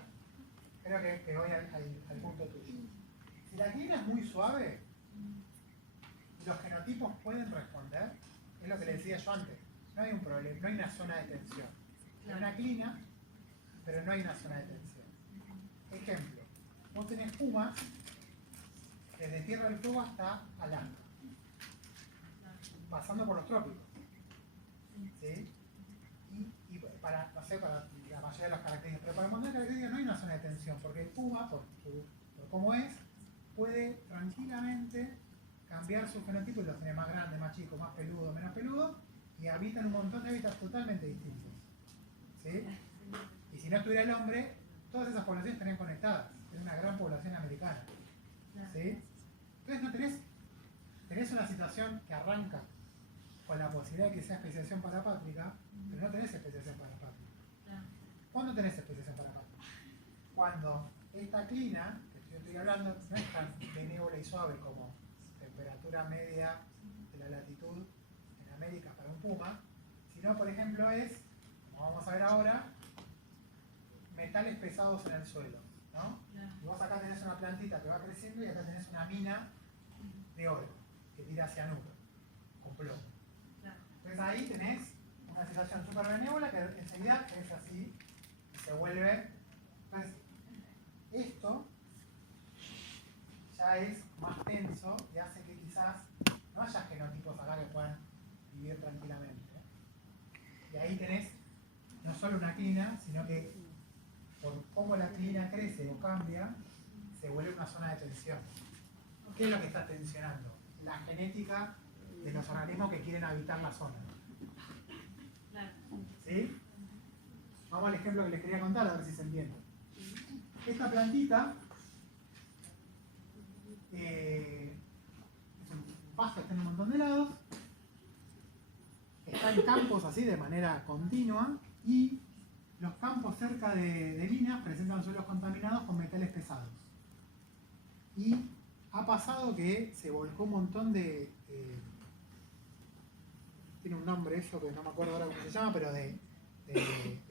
Creo que voy al punto tuyo. Si la clina es muy suave, los genotipos pueden responder, es lo que le decía yo antes. No hay un problema, no hay una zona de tensión. Hay una clina, pero no hay una zona de tensión. Ejemplo, vos tenés pumas desde Tierra del Fuego hasta Alaska, pasando por los trópicos. ¿Sí? Y para, no sé, para la mayoría de las características, pero para el montón de características no hay una zona de tensión, porque el puma, por cómo es, puede tranquilamente cambiar su fenotipo y los tiene más grande, más chico, más peludo, menos peludo, y habitan un montón de hábitats totalmente distintos. ¿Sí? Y si no estuviera el hombre, todas esas poblaciones estarían conectadas. Es una gran población americana. ¿Sí? Entonces no tenés una situación que arranca con la posibilidad de que sea especiación parapátrica, pero no tenés especiación parapátrica. ¿Cuándo tenés especiación parapátrica? Cuando esta clina, que estoy yo estoy hablando no es tan benévola y suave como temperatura media de la latitud en América para un puma, sino por ejemplo es, como vamos a ver ahora, metales pesados en el suelo, ¿no? Y vos acá tenés una plantita que va creciendo y acá tenés una mina de oro que tira cianuro con plomo. Entonces ahí tenés una sensación súper benévola que enseguida es así y se vuelve. Entonces, esto ya es más tenso y hace que quizás no haya genotipos acá que puedan vivir tranquilamente. Y ahí tenés no solo una clina, sino que por cómo la clina crece o cambia, se vuelve una zona de tensión. ¿Qué es lo que está tensionando? La genética de los organismos que quieren habitar la zona. ¿Sí? Vamos al ejemplo que les quería contar, a ver si se entiende. Esta plantita es un pasto, está en un montón de lados, está en campos así de manera continua y los campos cerca de líneas presentan suelos contaminados con metales pesados. Y ha pasado que se volcó un montón de tiene un nombre eso que no me acuerdo ahora cómo se llama, pero de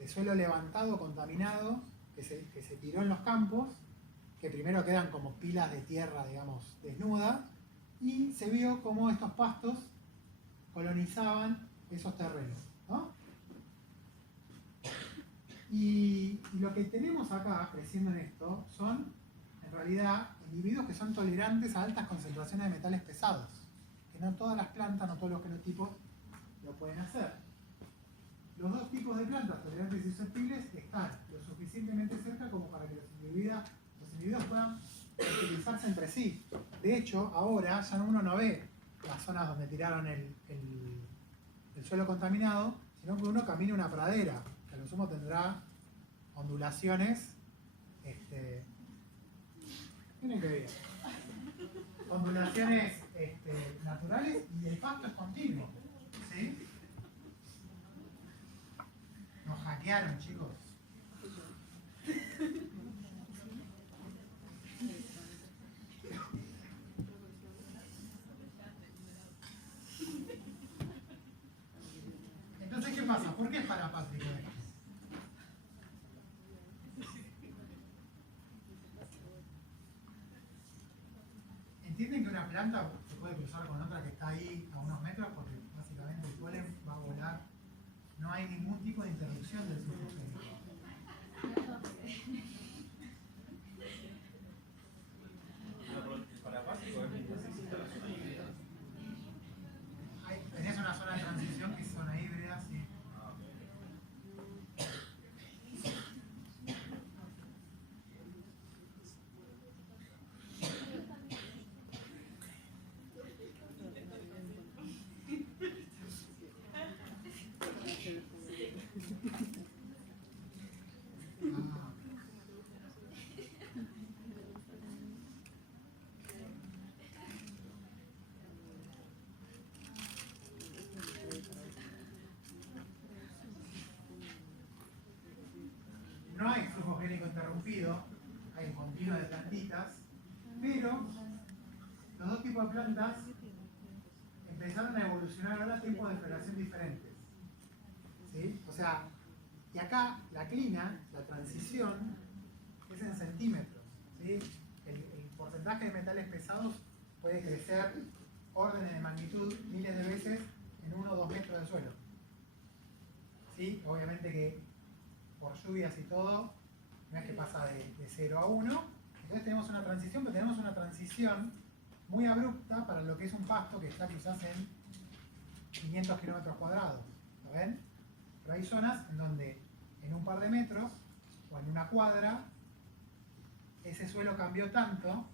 suelo levantado, contaminado, que se tiró en los campos, que primero quedan como pilas de tierra, digamos, desnuda, y se vio cómo estos pastos colonizaban esos terrenos, ¿no? Y lo que tenemos acá, creciendo en esto, son, en realidad, individuos que son tolerantes a altas concentraciones de metales pesados, que no todas las plantas, no todos los genotipos lo pueden hacer. Los dos tipos de plantas, tolerantes y susceptibles, están lo suficientemente cerca como para que los individuos puedan utilizarse entre sí. De hecho, ahora ya uno no ve las zonas donde tiraron el suelo contaminado, sino que uno camina una pradera, que a lo sumo tendrá ondulaciones, tienen que ver, ondulaciones naturales, y el pasto es continuo, ¿sí? Nos hackearon, chicos. Entonces, ¿qué pasa? ¿Por qué es parapátrico esto? ¿Entienden que una planta se puede cruzar con otra que está ahí a unos metros? Porque básicamente el polen va a volar. No hay ningún tipo de interrupción del flujo génico. Tenés una zona de transición que es zona híbrida, sí. No hay flujo génico interrumpido, hay un continuo de plantitas, pero los dos tipos de plantas empezaron a evolucionar ahora a tiempos de floración diferentes. ¿Sí? O sea, y acá la clina, la transición, es en centímetros. ¿Sí? El porcentaje de metales pesados puede crecer órdenes de magnitud miles de veces en 1 o 2 metros de suelo. ¿Sí? Obviamente que por lluvias y todo, no es que pasa de 0 a 1. Entonces tenemos una transición, pero tenemos una transición muy abrupta para lo que es un pasto que está quizás en 500 kilómetros cuadrados. ¿Lo ven? Pero hay zonas en donde en un par de metros o en una cuadra ese suelo cambió tanto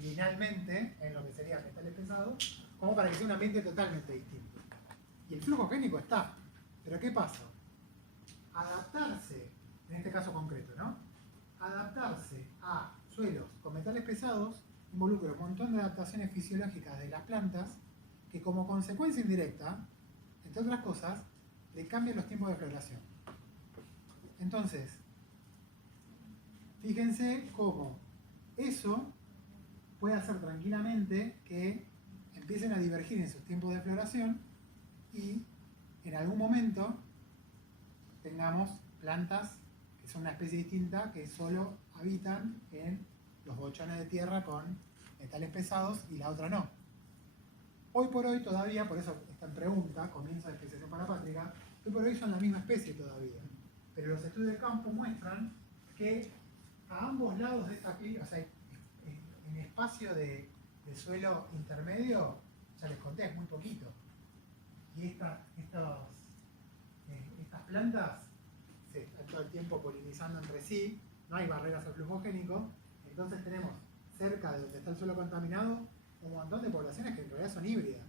linealmente en lo que serían metales pesados como para que sea un ambiente totalmente distinto. Y el flujo génico está. Pero ¿qué pasa? Adaptarse, en este caso concreto, ¿no? Adaptarse a suelos con metales pesados involucra un montón de adaptaciones fisiológicas de las plantas que como consecuencia indirecta, entre otras cosas, le cambian los tiempos de floración. Entonces, fíjense cómo Eso puede hacer tranquilamente que empiecen a divergir en sus tiempos de floración y en algún momento tengamos plantas que son una especie distinta que solo habitan en los bochones de tierra con metales pesados y la otra no. Hoy por hoy todavía, por eso está en pregunta, comienzo de especiación parapátrica, hoy por hoy son la misma especie todavía. Pero los estudios de campo muestran que a ambos lados de esta cliva, o sea, en espacio de suelo intermedio, ya les conté, es muy poquito. Y estas plantas se están todo el tiempo polinizando entre sí, no hay barreras al flujo génico, entonces tenemos cerca de donde está el suelo contaminado un montón de poblaciones que en realidad son híbridas.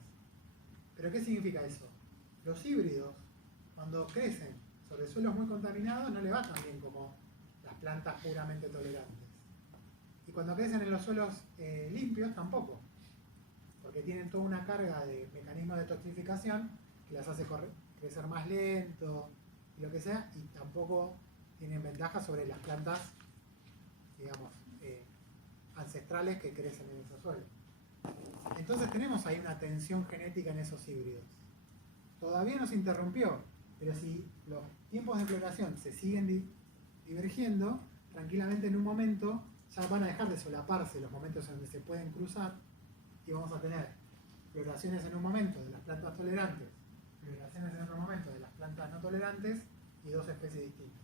¿Pero qué significa eso? Los híbridos, cuando crecen sobre suelos muy contaminados, no le va tan bien como las plantas puramente tolerantes. Y cuando crecen en los suelos limpios, tampoco. Porque tienen toda una carga de mecanismos de toxificación que las hace crecer más lento y lo que sea, y tampoco tienen ventajas sobre las plantas, digamos, ancestrales que crecen en esos suelos. Entonces tenemos ahí una tensión genética en esos híbridos. Todavía no se interrumpió, pero si los tiempos de floración se siguen divergiendo, tranquilamente en un momento ya van a dejar de solaparse los momentos en donde se pueden cruzar y vamos a tener floraciones en un momento de las plantas tolerantes, floraciones en otro momento de las plantas no tolerantes y dos especies distintas.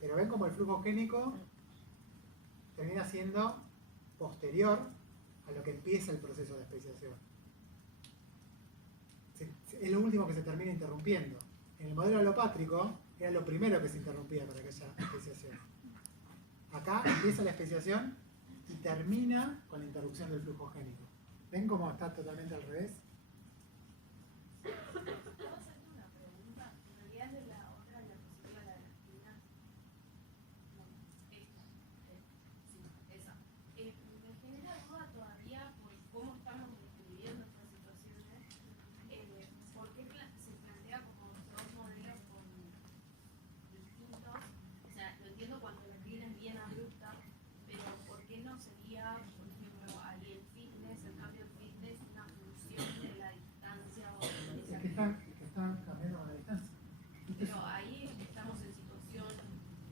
Pero ven como el flujo génico termina siendo posterior a lo que empieza el proceso de especiación. Es lo último que se termina interrumpiendo. En el modelo alopátrico era lo primero que se interrumpía para que haya especiación. Acá empieza la especiación y termina con la interrupción del flujo génico. ¿Ven cómo está totalmente al revés? ¿Puedo hacerte una pregunta? En realidad es de la otra, la positiva, la de las clinas. No, esta. Sí, esa. Me genera duda todavía por cómo estamos describiendo estas situaciones. ¿Por qué se plantea como dos modelos distintos? O sea, lo entiendo cuando la clina es bien abrupta, pero ¿por qué no sería, por ejemplo, ahí el fitness, el cambio de fitness, una función de la distancia o de esa? Es que está cambiando con la distancia. Pero ahí estamos en situación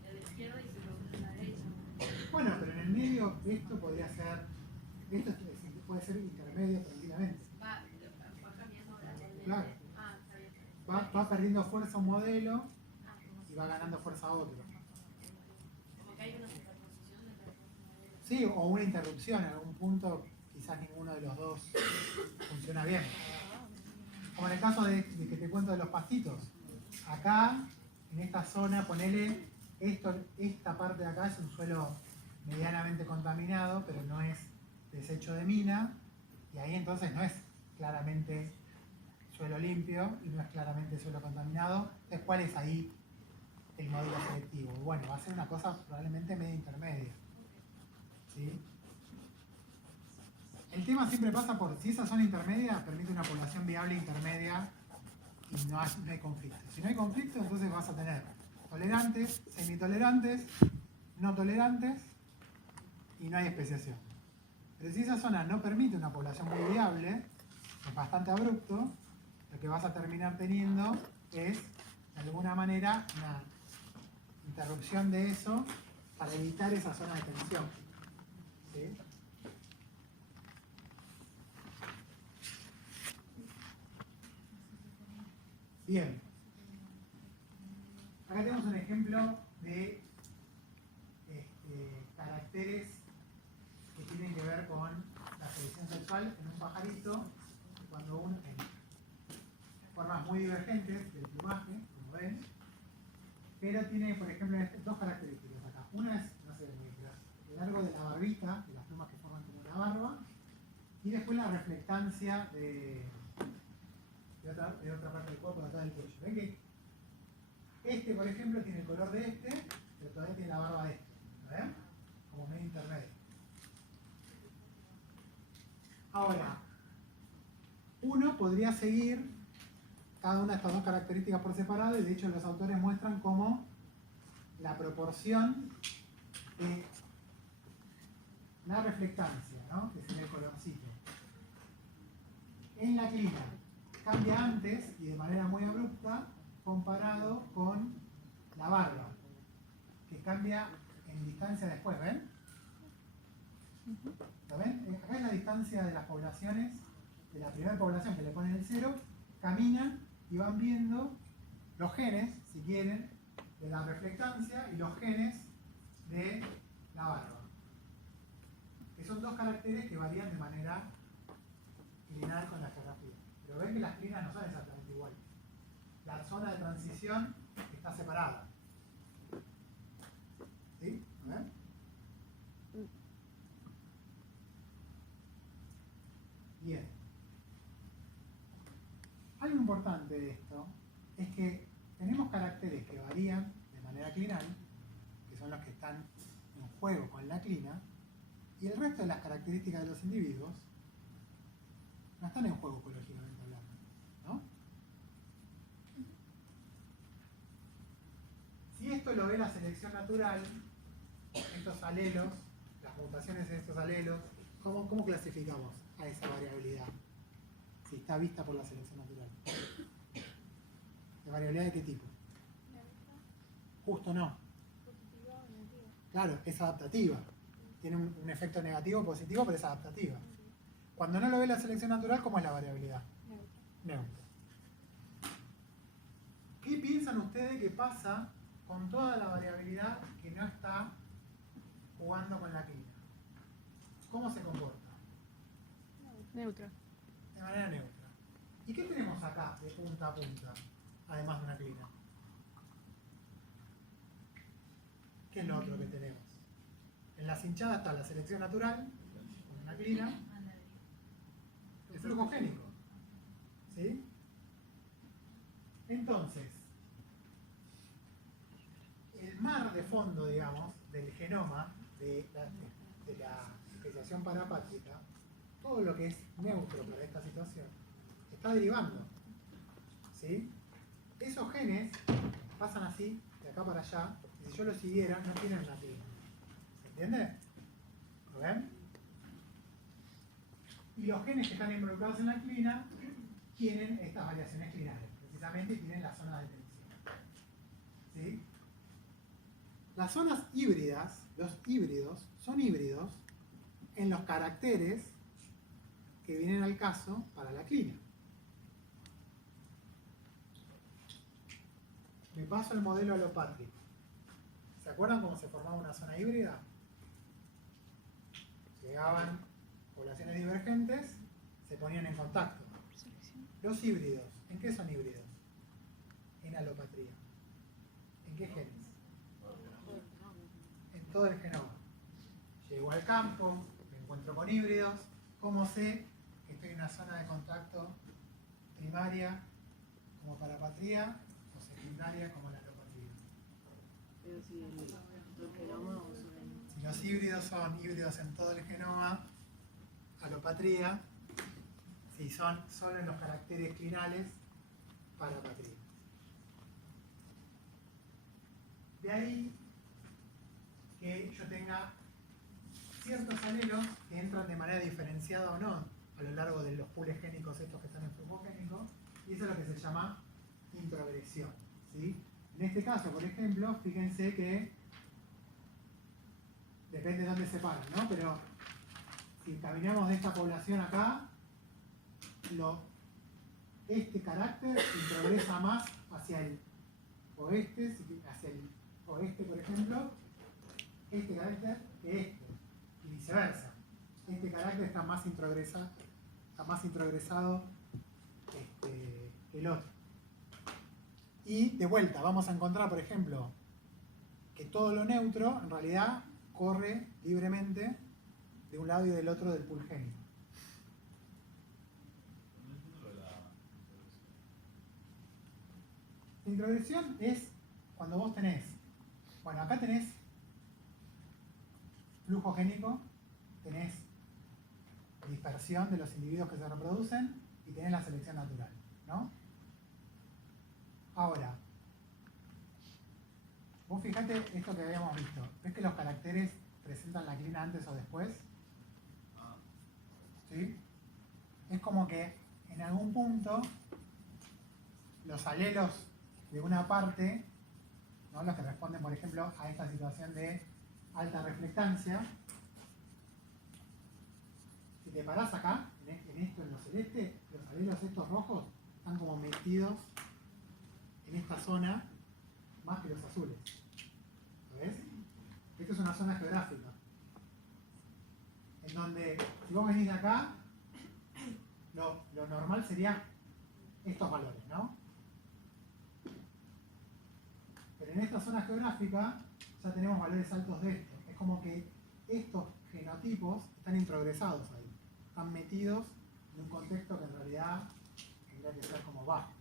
de la izquierda y se produce en la derecha. Bueno, pero en el medio esto podría ser, puede ser intermedio tranquilamente. Va cambiando gradualmente. Claro. Ah, está bien. Va perdiendo fuerza un modelo Ah, y va ganando fuerza otro. como que hay una superposición entre los dos modelos. Sí, o una interrupción, en algún punto quizás ninguno de los dos funciona bien. Como en el caso de que te cuento de los pastitos. Acá, en esta zona, ponele, esta parte de acá es un suelo medianamente contaminado, pero no es desecho de mina, y ahí entonces no es claramente suelo limpio y no es claramente suelo contaminado. Entonces, ¿cuál es ahí el modelo selectivo? Bueno, va a ser una cosa probablemente media intermedia. ¿Sí? El tema siempre pasa por si esa zona intermedia permite una población viable intermedia y no hay conflicto. Si no hay conflicto, entonces vas a tener tolerantes, semitolerantes, no tolerantes y no hay especiación. Pero si esa zona no permite una población muy viable, es bastante abrupto, lo que vas a terminar teniendo es, de alguna manera, una interrupción de eso para evitar esa zona de tensión. ¿Sí? Bien. Acá tenemos un ejemplo de caracteres que tienen que ver con la selección sexual en un pajarito, cuando uno, en formas muy divergentes del plumaje, como ven, pero tiene, por ejemplo, dos características acá. Una es, no sé, el largo de la barbita, de las plumas que forman como una barba, y después la reflectancia de otra parte del cuerpo, de acá del cuello. ¿Ven que este, por ejemplo, tiene el color de este, pero todavía tiene la barba de este? ¿Ven? Como medio intermedio. Ahora, uno podría seguir cada una de estas dos características por separado, y de hecho los autores muestran cómo la proporción de la reflectancia, ¿no? Que es el colorcito. En la clina cambia antes y de manera muy abrupta comparado con la barba, que cambia en distancia después, ¿ven? ¿Lo ven? Acá es la distancia de las poblaciones, de la primera población que le ponen el 0, caminan y van viendo los genes, si quieren, de la reflectancia y los genes de la barba. Que son dos caracteres que varían de manera lineal con la geografía. Pero ven que las clinas no son exactamente iguales. La zona de transición está separada. ¿Sí? ¿Lo ven? Bien. Algo importante de esto es que tenemos caracteres que varían de manera clinal, que son los que están en juego con la clina, y el resto de las características de los individuos no están en juego ecológicamente hablando, ¿no? Si esto lo ve la selección natural, estos alelos, las mutaciones de estos alelos, ¿cómo clasificamos a esa variabilidad? Si está vista por la selección natural. ¿De variabilidad de qué tipo? Justo no. Positiva o negativa. Claro, es adaptativa. Tiene un efecto negativo o positivo, pero es adaptativa. Cuando no lo ve la selección natural, ¿cómo es la variabilidad? Neutra. ¿Qué piensan ustedes que pasa con toda la variabilidad que no está jugando con la clina? ¿Cómo se comporta? Neutra. De manera neutra. ¿Y qué tenemos acá de punta a punta, además de una clina? ¿Qué es lo otro que tenemos? En las hinchadas está la selección natural, con una clina, el flujo génico. ¿Sí? Entonces, el mar de fondo, digamos, del genoma, de la especiación parapátrica, todo lo que es neutro para esta situación, está derivando. ¿Sí? Esos genes pasan así, de acá para allá, y si yo los siguiera, no tienen una clina. ¿Se entiende? ¿Lo ven? Y los genes que están involucrados en la clina tienen estas variaciones clinales, precisamente tienen la zona de tensión. ¿Sí? Las zonas híbridas, los híbridos, son híbridos en los caracteres que vienen al caso para la clina. Me paso el modelo alopátrico. ¿Se acuerdan cómo se formaba una zona híbrida? Llegaban poblaciones divergentes, se ponían en contacto. Los híbridos, ¿en qué son híbridos? En alopatría. ¿En qué genes? En todo el genoma. Llego al campo, me encuentro con híbridos. ¿Cómo sé que estoy en una zona de contacto primaria como parapatría o secundaria como la alopatría? Pero si el genoma o Si los híbridos son híbridos en todo el genoma, alopatría. Si son solo en los caracteres clinales, parapatría. De ahí que yo tenga ciertos alelos que entran de manera diferenciada o no a lo largo de los pools génicos estos que están en flujo génico, y eso es lo que se llama introgresión. ¿Sí? En este caso, por ejemplo, fíjense que depende de dónde se paran, ¿no? Pero si caminamos de esta población acá, este carácter introgresa más hacia el oeste, por ejemplo, este carácter que este, y viceversa. Este carácter está más introgresado que el otro. Y de vuelta, vamos a encontrar, por ejemplo, que todo lo neutro en realidad corre libremente de un lado y del otro del pool génico. La introgresión es cuando vos tenés, bueno, acá tenés flujo génico, tenés dispersión de los individuos que se reproducen y tenés la selección natural, ¿no? Ahora, Vos fijate esto que habíamos visto. ¿Ves que los caracteres presentan la clina antes o después? ¿Sí? Es como que en algún punto los alelos de una parte, ¿no? Los que responden, por ejemplo, a esta situación de alta reflectancia, si te parás acá, en esto, en lo celeste, los alelos estos rojos están como metidos en esta zona más que los azules. ¿Lo ves? Esta es una zona geográfica en donde si vos venís de acá, lo normal sería estos valores, ¿no? Pero en esta zona geográfica ya tenemos valores altos de esto. Es como que estos genotipos están introgresados ahí, están metidos en un contexto que en realidad tendría que ser como bajo.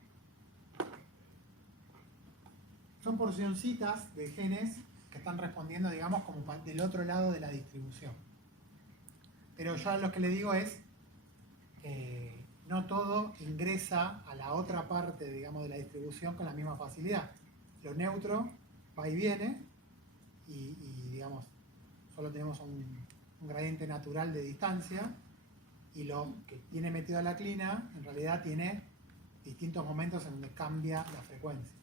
Son porcioncitas de genes que están respondiendo, digamos, como del otro lado de la distribución. Pero yo lo que le digo es, no todo ingresa a la otra parte, digamos, de la distribución con la misma facilidad. Lo neutro va y viene y digamos, solo tenemos un gradiente natural de distancia, y lo que tiene metido a la clina en realidad tiene distintos momentos en donde cambia la frecuencia.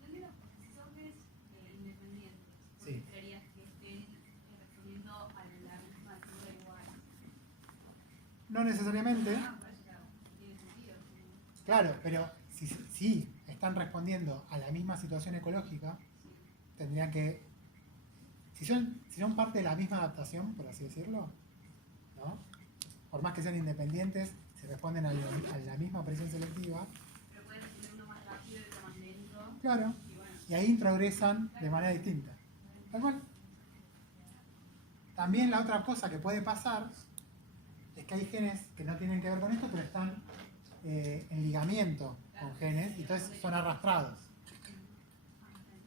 ¿Dónde los profesores independientes? Sí. ¿Por qué creerías que estén respondiendo a la misma altura igual? No necesariamente, Por eso claro, tiene sentido. claro, pero si están respondiendo a la misma situación ecológica, tendrían que, si son parte de la misma adaptación, por así decirlo, ¿no? Por más que sean independientes, si responden a la misma presión selectiva, Pero pueden tener uno más rápido y otro más lento. claro, Y bueno, y ahí introgresan de manera distinta. Tal cual. También la otra cosa que puede pasar es que hay genes que no tienen que ver con esto, pero están en ligamiento con genes, y entonces son arrastrados.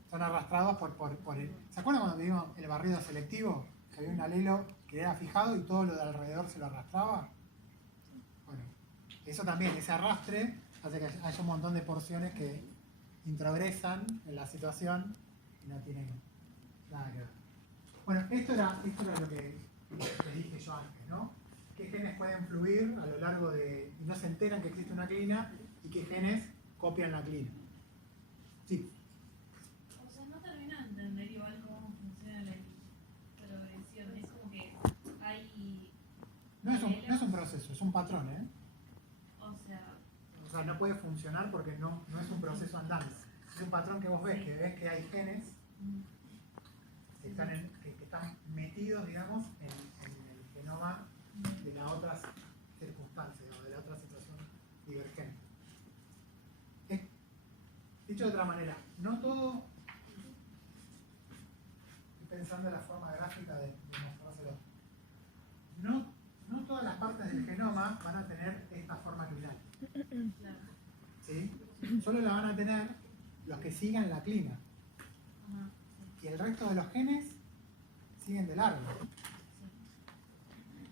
Son arrastrados por el... ¿Se acuerdan cuando vimos el barrido selectivo? Que había un alelo que era fijado y todo lo de alrededor se lo arrastraba. Bueno, eso también, ese arrastre hace que haya un montón de porciones que introgresan en la situación y no tienen nada que ver. Bueno, esto era lo que dije yo antes, ¿no? ¿Qué genes pueden fluir a lo largo de... y no se enteran que existe una clina, y qué genes copian la clina? Sí. O sea, no termino de entender igual cómo funciona la progresión. Es como que hay... No es un proceso, es un patrón, ¿eh? O sea, O sea, no puede funcionar porque no es un proceso andante. Es un patrón que vos ves, que hay genes que están metidos, digamos, en el genoma de la otra circunstancia o de la otra situación divergente. Dicho de otra manera, no todo, estoy pensando en la forma gráfica de mostrárselo, no todas las partes del genoma van a tener esta forma clinal. claro. ¿Sí? Solo la van a tener los que sigan la clina. Ajá, Y el resto de los genes siguen de largo. sí.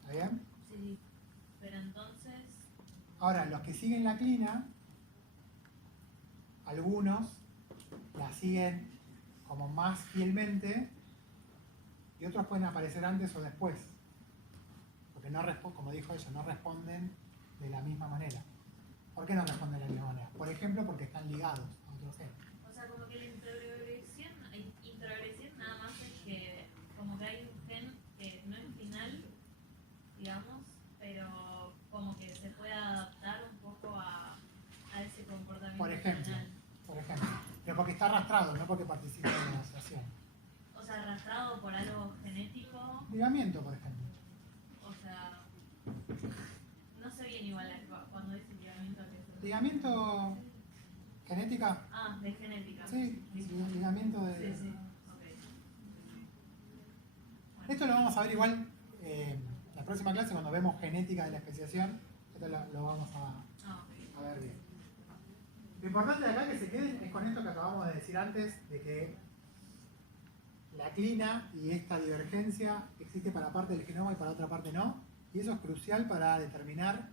¿Está bien? Sí, pero entonces... Ahora, los que siguen la clina, algunos la siguen como más fielmente y otros pueden aparecer antes o después. Porque no como dijo ella, no responden de la misma manera. ¿Por qué no responden de la misma manera? Por ejemplo, porque están ligados a otro gen. O sea, como que la introgresión nada más es que como que hay un gen que no es final, digamos, pero como que se puede adaptar un poco a ese comportamiento Por ejemplo, final. pero porque está arrastrado, no porque participa en la asociación. O sea, arrastrado por algo genético, Ligamiento, por ejemplo. o sea, no sé bien igual cuando dice ligamiento que es. Ligamiento genética, Ah, de genética. sí, ligamiento de... Sí, sí. Ok. Bueno. Esto lo vamos a ver igual la próxima clase cuando vemos genética de la especiación. Esto lo vamos Ah, ok. a ver bien. Lo importante de acá que se queden es con esto que acabamos de decir antes, de que la clina y esta divergencia existe para parte del genoma y para otra parte no. Y eso es crucial para determinar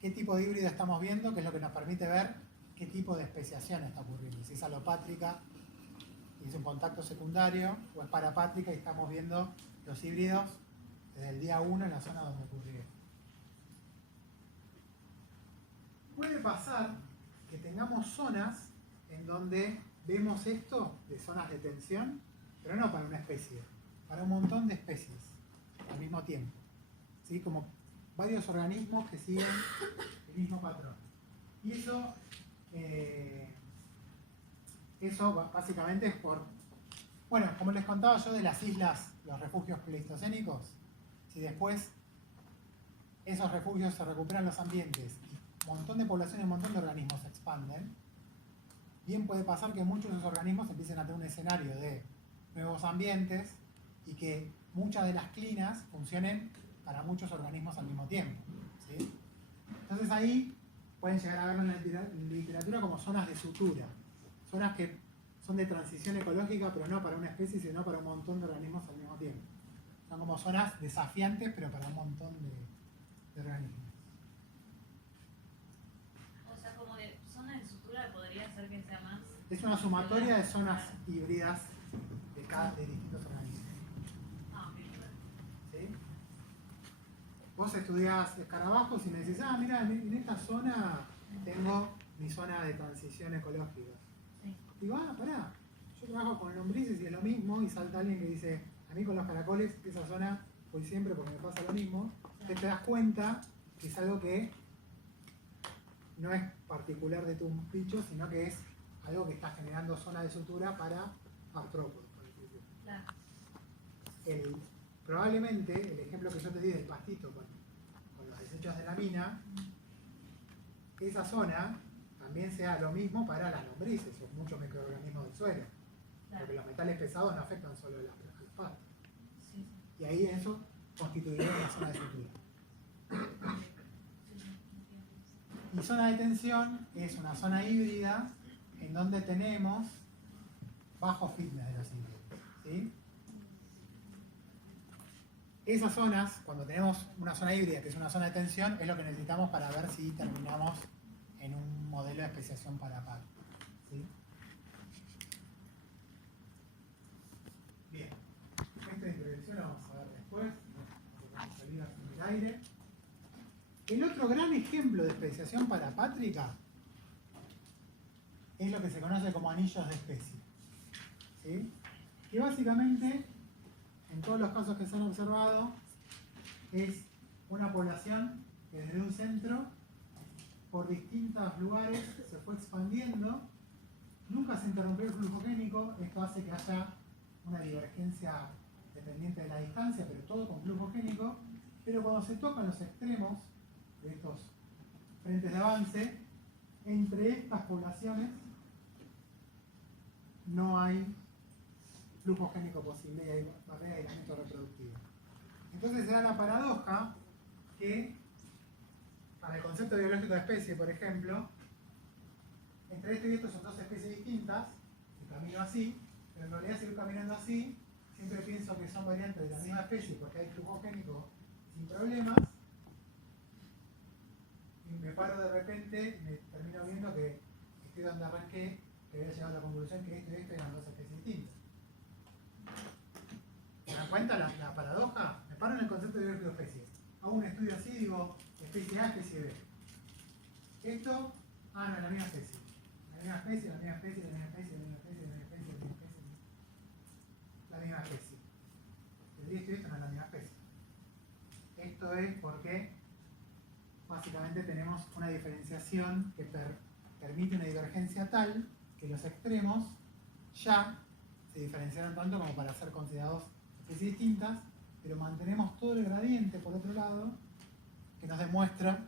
qué tipo de híbrido estamos viendo, que es lo que nos permite ver qué tipo de especiación está ocurriendo. Si es alopátrica y es un contacto secundario, o es parapátrica y estamos viendo los híbridos desde el día 1 en la zona donde ocurrió. Puede pasar que tengamos zonas en donde vemos esto de zonas de tensión, pero no para una especie, para un montón de especies al mismo tiempo. ¿Sí? Como varios organismos que siguen el mismo patrón. Y eso básicamente es por... Bueno, como les contaba yo de las islas, los refugios pleistocénicos, si después esos refugios se recuperan los ambientes y un montón de poblaciones, un montón de organismos se expanden, bien puede pasar que muchos de esos organismos empiecen a tener un escenario de nuevos ambientes y que muchas de las clinas funcionen para muchos organismos al mismo tiempo. ¿Sí? Entonces ahí pueden llegar a verlo en la literatura como zonas de sutura, zonas que son de transición ecológica, pero no para una especie, sino para un montón de organismos al mismo tiempo. Son como zonas desafiantes, pero para un montón de organismos. O sea, como de zona de sutura podría ser que sea más... Es una sumatoria de zonas híbridas de distintos organismos. Ah, ok. ¿Sí? Vos estudiás escarabajos y me decís, mira, en esta zona tengo mi zona de transición ecológica. Sí. Digo, pará, yo trabajo con lombrices y es lo mismo, y salta alguien que dice, a mí con los caracoles, esa zona voy siempre porque me pasa lo mismo. Entonces te das cuenta que es algo que no es particular de tu bicho, sino que es algo que está generando zona de sutura para artrópodos. Claro. Probablemente el ejemplo que yo te di del pastito con los desechos de la mina, esa zona también sea lo mismo para las lombrices o muchos microorganismos del suelo. Claro. Porque los metales pesados no afectan solo a los pastos. Sí, Y ahí eso constituiría una zona de sutura. Y zona de tensión es una zona híbrida en donde tenemos bajo fitness de los híbridos. ¿Sí? Esas zonas, cuando tenemos una zona híbrida que es una zona de tensión, es lo que necesitamos para ver si terminamos en un modelo de especiación para par. ¿Sí? Bien, esta introducción la vamos a ver después, vamos a salir en el aire. El otro gran ejemplo de especiación parapátrica es lo que se conoce como anillos de especie. ¿Sí? Que básicamente, en todos los casos que se han observado, es una población que desde un centro, por distintos lugares, se fue expandiendo. Nunca se interrumpió el flujo génico, esto hace que haya una divergencia dependiente de la distancia, pero todo con flujo génico. Pero cuando se tocan los extremos de estos frentes de avance, entre estas poblaciones no hay flujo génico posible y hay barrera de aislamiento reproductivo. Entonces se da la paradoja que para el concepto biológico de especie, por ejemplo, entre esto y esto son dos especies distintas, y camino así, pero en realidad si voy caminando así, siempre pienso que son variantes de la misma especie porque hay flujo génico sin problemas, y me paro de repente y me termino viendo que estoy donde arranqué, que había llegado a la conclusión que esto y esto eran dos especies distintas. ¿Se dan cuenta la paradoja? Me paro en el concepto de biológico de especie. Hago un estudio así, digo, especie A, especie B. Esto, no es la misma especie. La misma especie, la misma especie, la misma especie, la misma especie, la misma especie, la misma especie. La misma especie. Esto y esto no es la misma especie. Esto es porque básicamente tenemos una diferenciación que permite una divergencia tal que los extremos ya se diferenciaron tanto como para ser considerados especies distintas, pero mantenemos todo el gradiente por otro lado que nos demuestra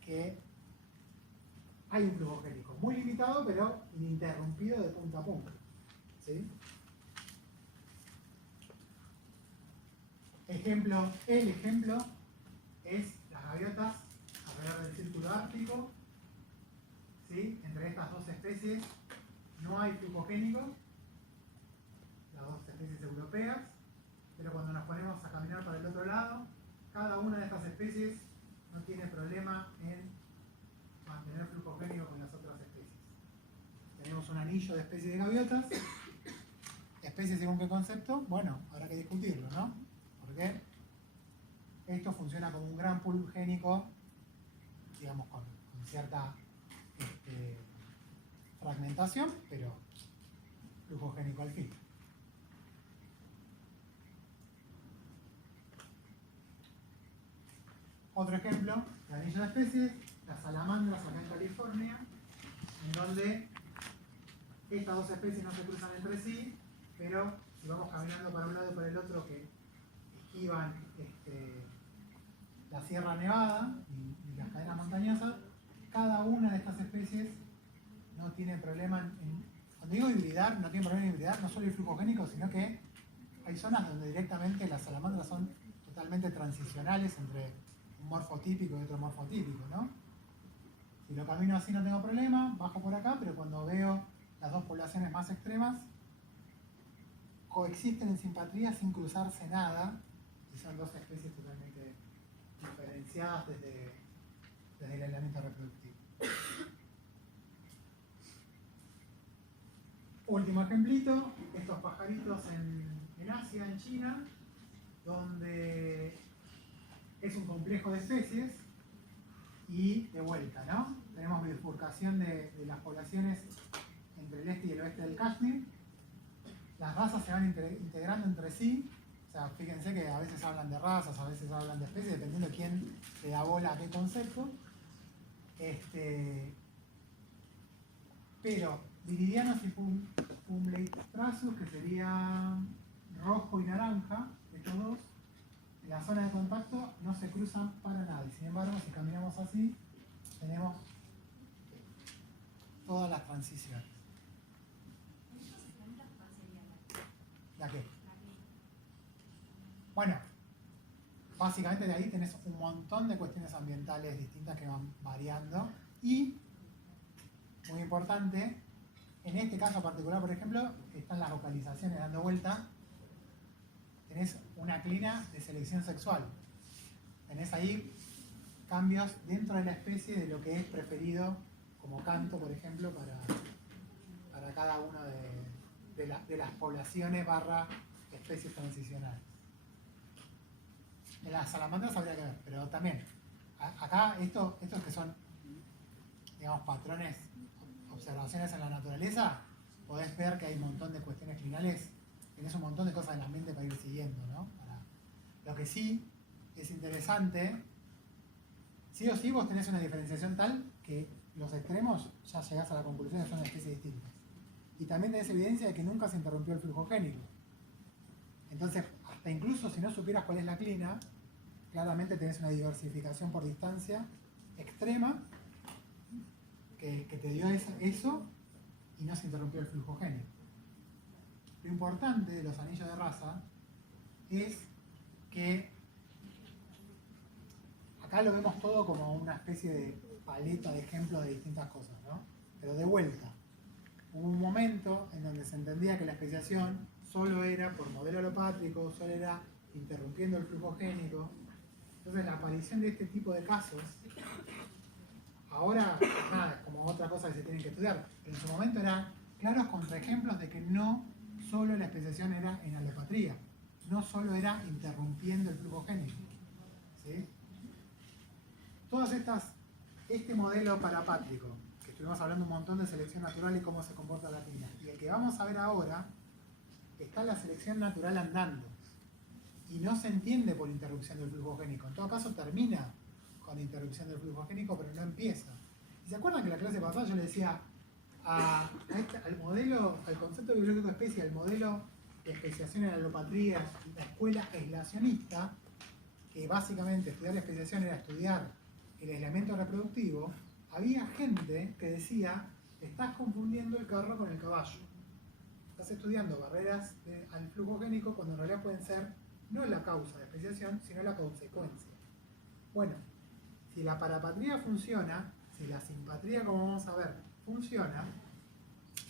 que hay un flujo génico muy limitado pero ininterrumpido de punta a punta. ¿Sí? El ejemplo es las gaviotas alrededor del círculo ártico. ¿Sí? Entre estas dos especies no hay flujo génico, las dos especies europeas, pero cuando nos ponemos a caminar para el otro lado, cada una de estas especies no tiene problema en mantener flujo génico con las un anillo de especies de gaviotas. Especies según qué concepto, bueno, habrá que discutirlo, ¿no? Porque esto funciona como un gran pool génico, digamos, con cierta fragmentación, pero flujo génico al fin. Otro ejemplo de anillo de especies, las salamandras acá en California, en donde estas dos especies no se cruzan entre sí, pero si vamos caminando para un lado y para el otro que esquivan la Sierra Nevada y las cadenas montañosas, cada una de estas especies no tiene problema cuando digo hibridar, no tiene problema en hibridar no solo el flujo génico, sino que hay zonas donde directamente las salamandras son totalmente transicionales entre un morfotípico y otro morfotípico, ¿no? Si lo camino así no tengo problema, bajo por acá, pero cuando veo las dos poblaciones más extremas, coexisten en simpatría sin cruzarse nada, y son dos especies totalmente diferenciadas desde el aislamiento reproductivo. Último ejemplito, estos pajaritos en Asia, en China, donde es un complejo de especies y de vuelta, ¿no? Tenemos bifurcación de las poblaciones entre el este y el oeste del Kashmir. Las razas se van integrando entre sí. O sea, fíjense que a veces hablan de razas, a veces hablan de especies, dependiendo de quién le da bola a qué concepto. Pero viridianos y Pumleitrasus, que sería rojo y naranja, estos dos, en la zona de contacto no se cruzan para nada. Y sin embargo, si caminamos así, tenemos todas las transiciones. ¿La qué? Bueno, básicamente de ahí tenés un montón de cuestiones ambientales distintas que van variando y, muy importante, en este caso particular, por ejemplo, están las localizaciones dando vuelta. Tenés una clina de selección sexual. Tenés ahí cambios dentro de la especie de lo que es preferido como canto, por ejemplo, para cada una de las poblaciones / especies transicionales. En las salamandras habría que ver, pero también, acá estos que son, digamos, patrones, observaciones en la naturaleza, podés ver que hay un montón de cuestiones clinales, tenés un montón de cosas del ambiente para ir siguiendo, ¿no? Lo que sí es interesante, sí o sí vos tenés una diferenciación tal que los extremos ya llegás a la conclusión de que son especies distintas. Y también tenés evidencia de que nunca se interrumpió el flujo génico. Entonces, hasta incluso si no supieras cuál es la clina, claramente tenés una diversificación por distancia extrema que te dio eso y no se interrumpió el flujo génico. Lo importante de los anillos de raza es que acá lo vemos todo como una especie de paleta de ejemplos de distintas cosas, ¿no? Pero de vuelta, hubo un momento en donde se entendía que la especiación solo era por modelo alopátrico, solo era interrumpiendo el flujo génico. Entonces la aparición de este tipo de casos, ahora nada, es como otra cosa que se tiene que estudiar, pero en su momento eran claros contraejemplos de que no solo la especiación era en alopatría, no solo era interrumpiendo el flujo génico, ¿sí? Todas este modelo parapátrico, que estuvimos hablando un montón de selección natural y cómo se comporta la clina, y el que vamos a ver ahora, está la selección natural andando, y no se entiende por interrupción del flujo génico. En todo caso termina con interrupción del flujo génico, pero no empieza. ¿Y se acuerdan que en la clase pasada yo le decía al modelo, al concepto biológico de especie, al modelo de especiación en la alopatría, la escuela aislacionista, que básicamente estudiar la especiación era estudiar el aislamiento reproductivo? Había gente que decía, estás confundiendo el carro con el caballo. Estás estudiando barreras al flujo génico cuando en realidad pueden ser no la causa de especiación, sino la consecuencia. Bueno, si la parapatría funciona, si la simpatría, como vamos a ver, funciona,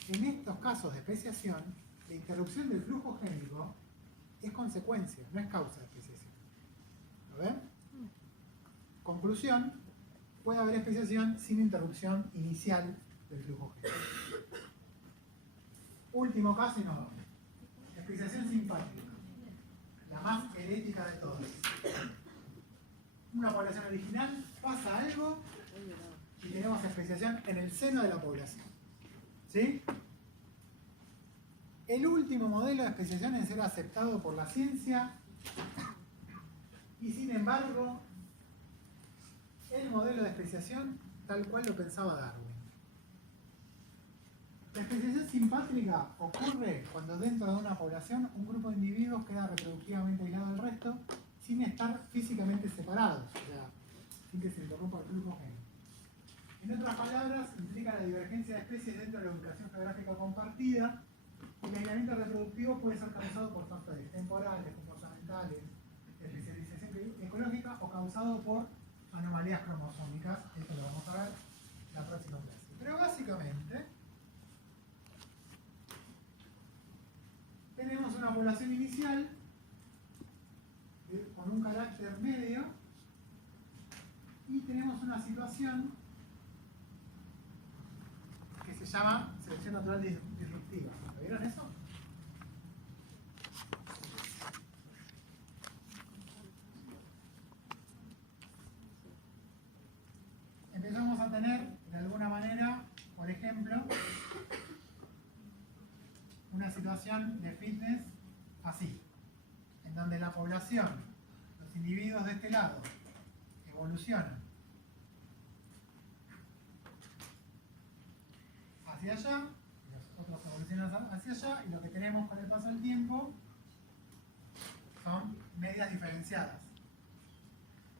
en estos casos de especiación, la interrupción del flujo génico es consecuencia, no es causa de especiación. ¿Lo ven? Conclusión, puede haber especiación sin interrupción inicial del flujo génico. Último caso y nos vamos. Especiación simpátrica. La más herética de todas. Una población original, pasa algo y tenemos especiación en el seno de la población. ¿Sí? El último modelo de especiación en ser aceptado por la ciencia y sin embargo el modelo de especiación tal cual lo pensaba Darwin. La especiación simpátrica ocurre cuando dentro de una población un grupo de individuos queda reproductivamente aislado del resto sin estar físicamente separados, o sea, sin que se interrumpa el flujo génico. En otras palabras, implica la divergencia de especies dentro de la ubicación geográfica compartida. El aislamiento reproductivo puede ser causado por factores temporales, comportamentales, de especialización ecológica o causado por anomalías cromosómicas. Esto lo vamos a ver la próxima clase. Pero básicamente tenemos una población inicial con un carácter medio y tenemos una situación que se llama selección natural disruptiva. ¿Lo vieron eso? Empezamos a tener, de alguna manera, por ejemplo, una situación de fitness así, en donde la población, los individuos de este lado, evolucionan hacia allá, y los otros evolucionan hacia allá, y lo que tenemos con el paso del tiempo son medias diferenciadas.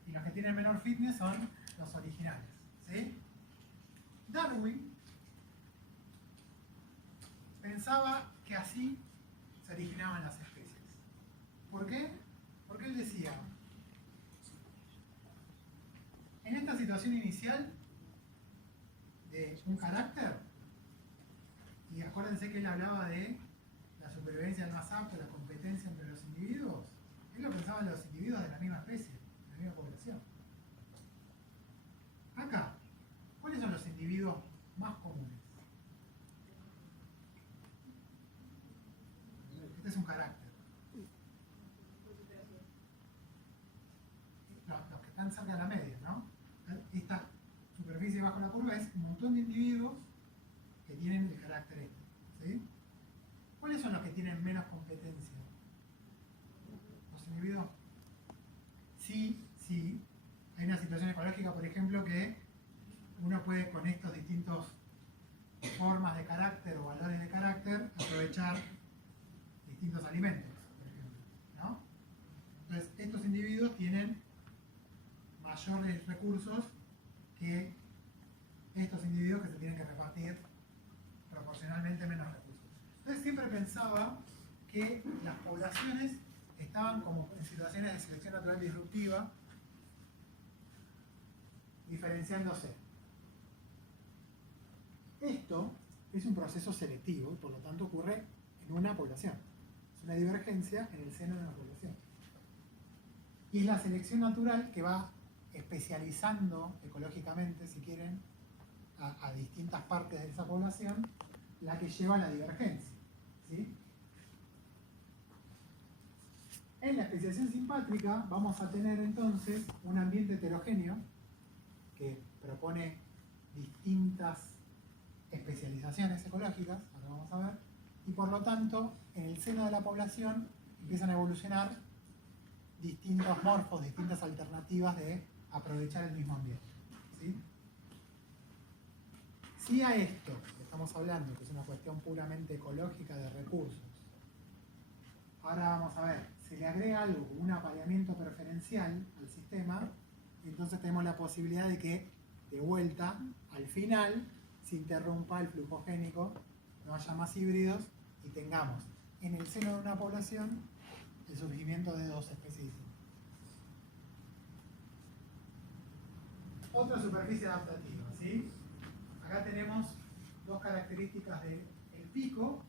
Y los que tienen menor fitness son los originales. ¿Sí? Darwin pensaba que así se originaban las especies. ¿Por qué? Porque él decía, en esta situación inicial de un carácter, y acuérdense que él hablaba de la supervivencia del más apto, la competencia entre los individuos, él lo pensaba en los individuos de la misma especie, de la misma población. Acá, ¿cuáles son los individuos más comunes? Este es un carácter. Los que están cerca de la media, ¿no? Esta superficie bajo la curva es un montón de individuos que tienen el carácter este. ¿Sí? ¿Cuáles son los que tienen menos competencia? Los individuos. Sí. Hay una situación ecológica, por ejemplo, que uno puede con estos distintos formas de carácter o valores de carácter aprovechar distintos alimentos, por ejemplo, ¿no? Entonces, estos individuos tienen mayores recursos que estos individuos que se tienen que repartir proporcionalmente menos recursos. Entonces, siempre pensaba que las poblaciones estaban como en situaciones de selección natural disruptiva, diferenciándose. Esto es un proceso selectivo y por lo tanto ocurre en una población. Es una divergencia en el seno de una población. Y es la selección natural que va especializando ecológicamente, si quieren, a distintas partes de esa población, la que lleva a la divergencia. ¿Sí? En la especiación simpátrica vamos a tener entonces un ambiente heterogéneo que propone distintas especializaciones ecológicas, ahora vamos a ver, y por lo tanto en el seno de la población empiezan a evolucionar distintos morfos, distintas alternativas de aprovechar el mismo ambiente. ¿Sí? Si a esto que estamos hablando, que es una cuestión puramente ecológica de recursos, ahora vamos a ver, se le agrega algo como un apareamiento preferencial al sistema, y entonces tenemos la posibilidad de que de vuelta, al final, se interrumpa el flujo génico, no haya más híbridos y tengamos en el seno de una población el surgimiento de dos especies distintas. Otra superficie adaptativa, ¿sí? Acá tenemos dos características del pico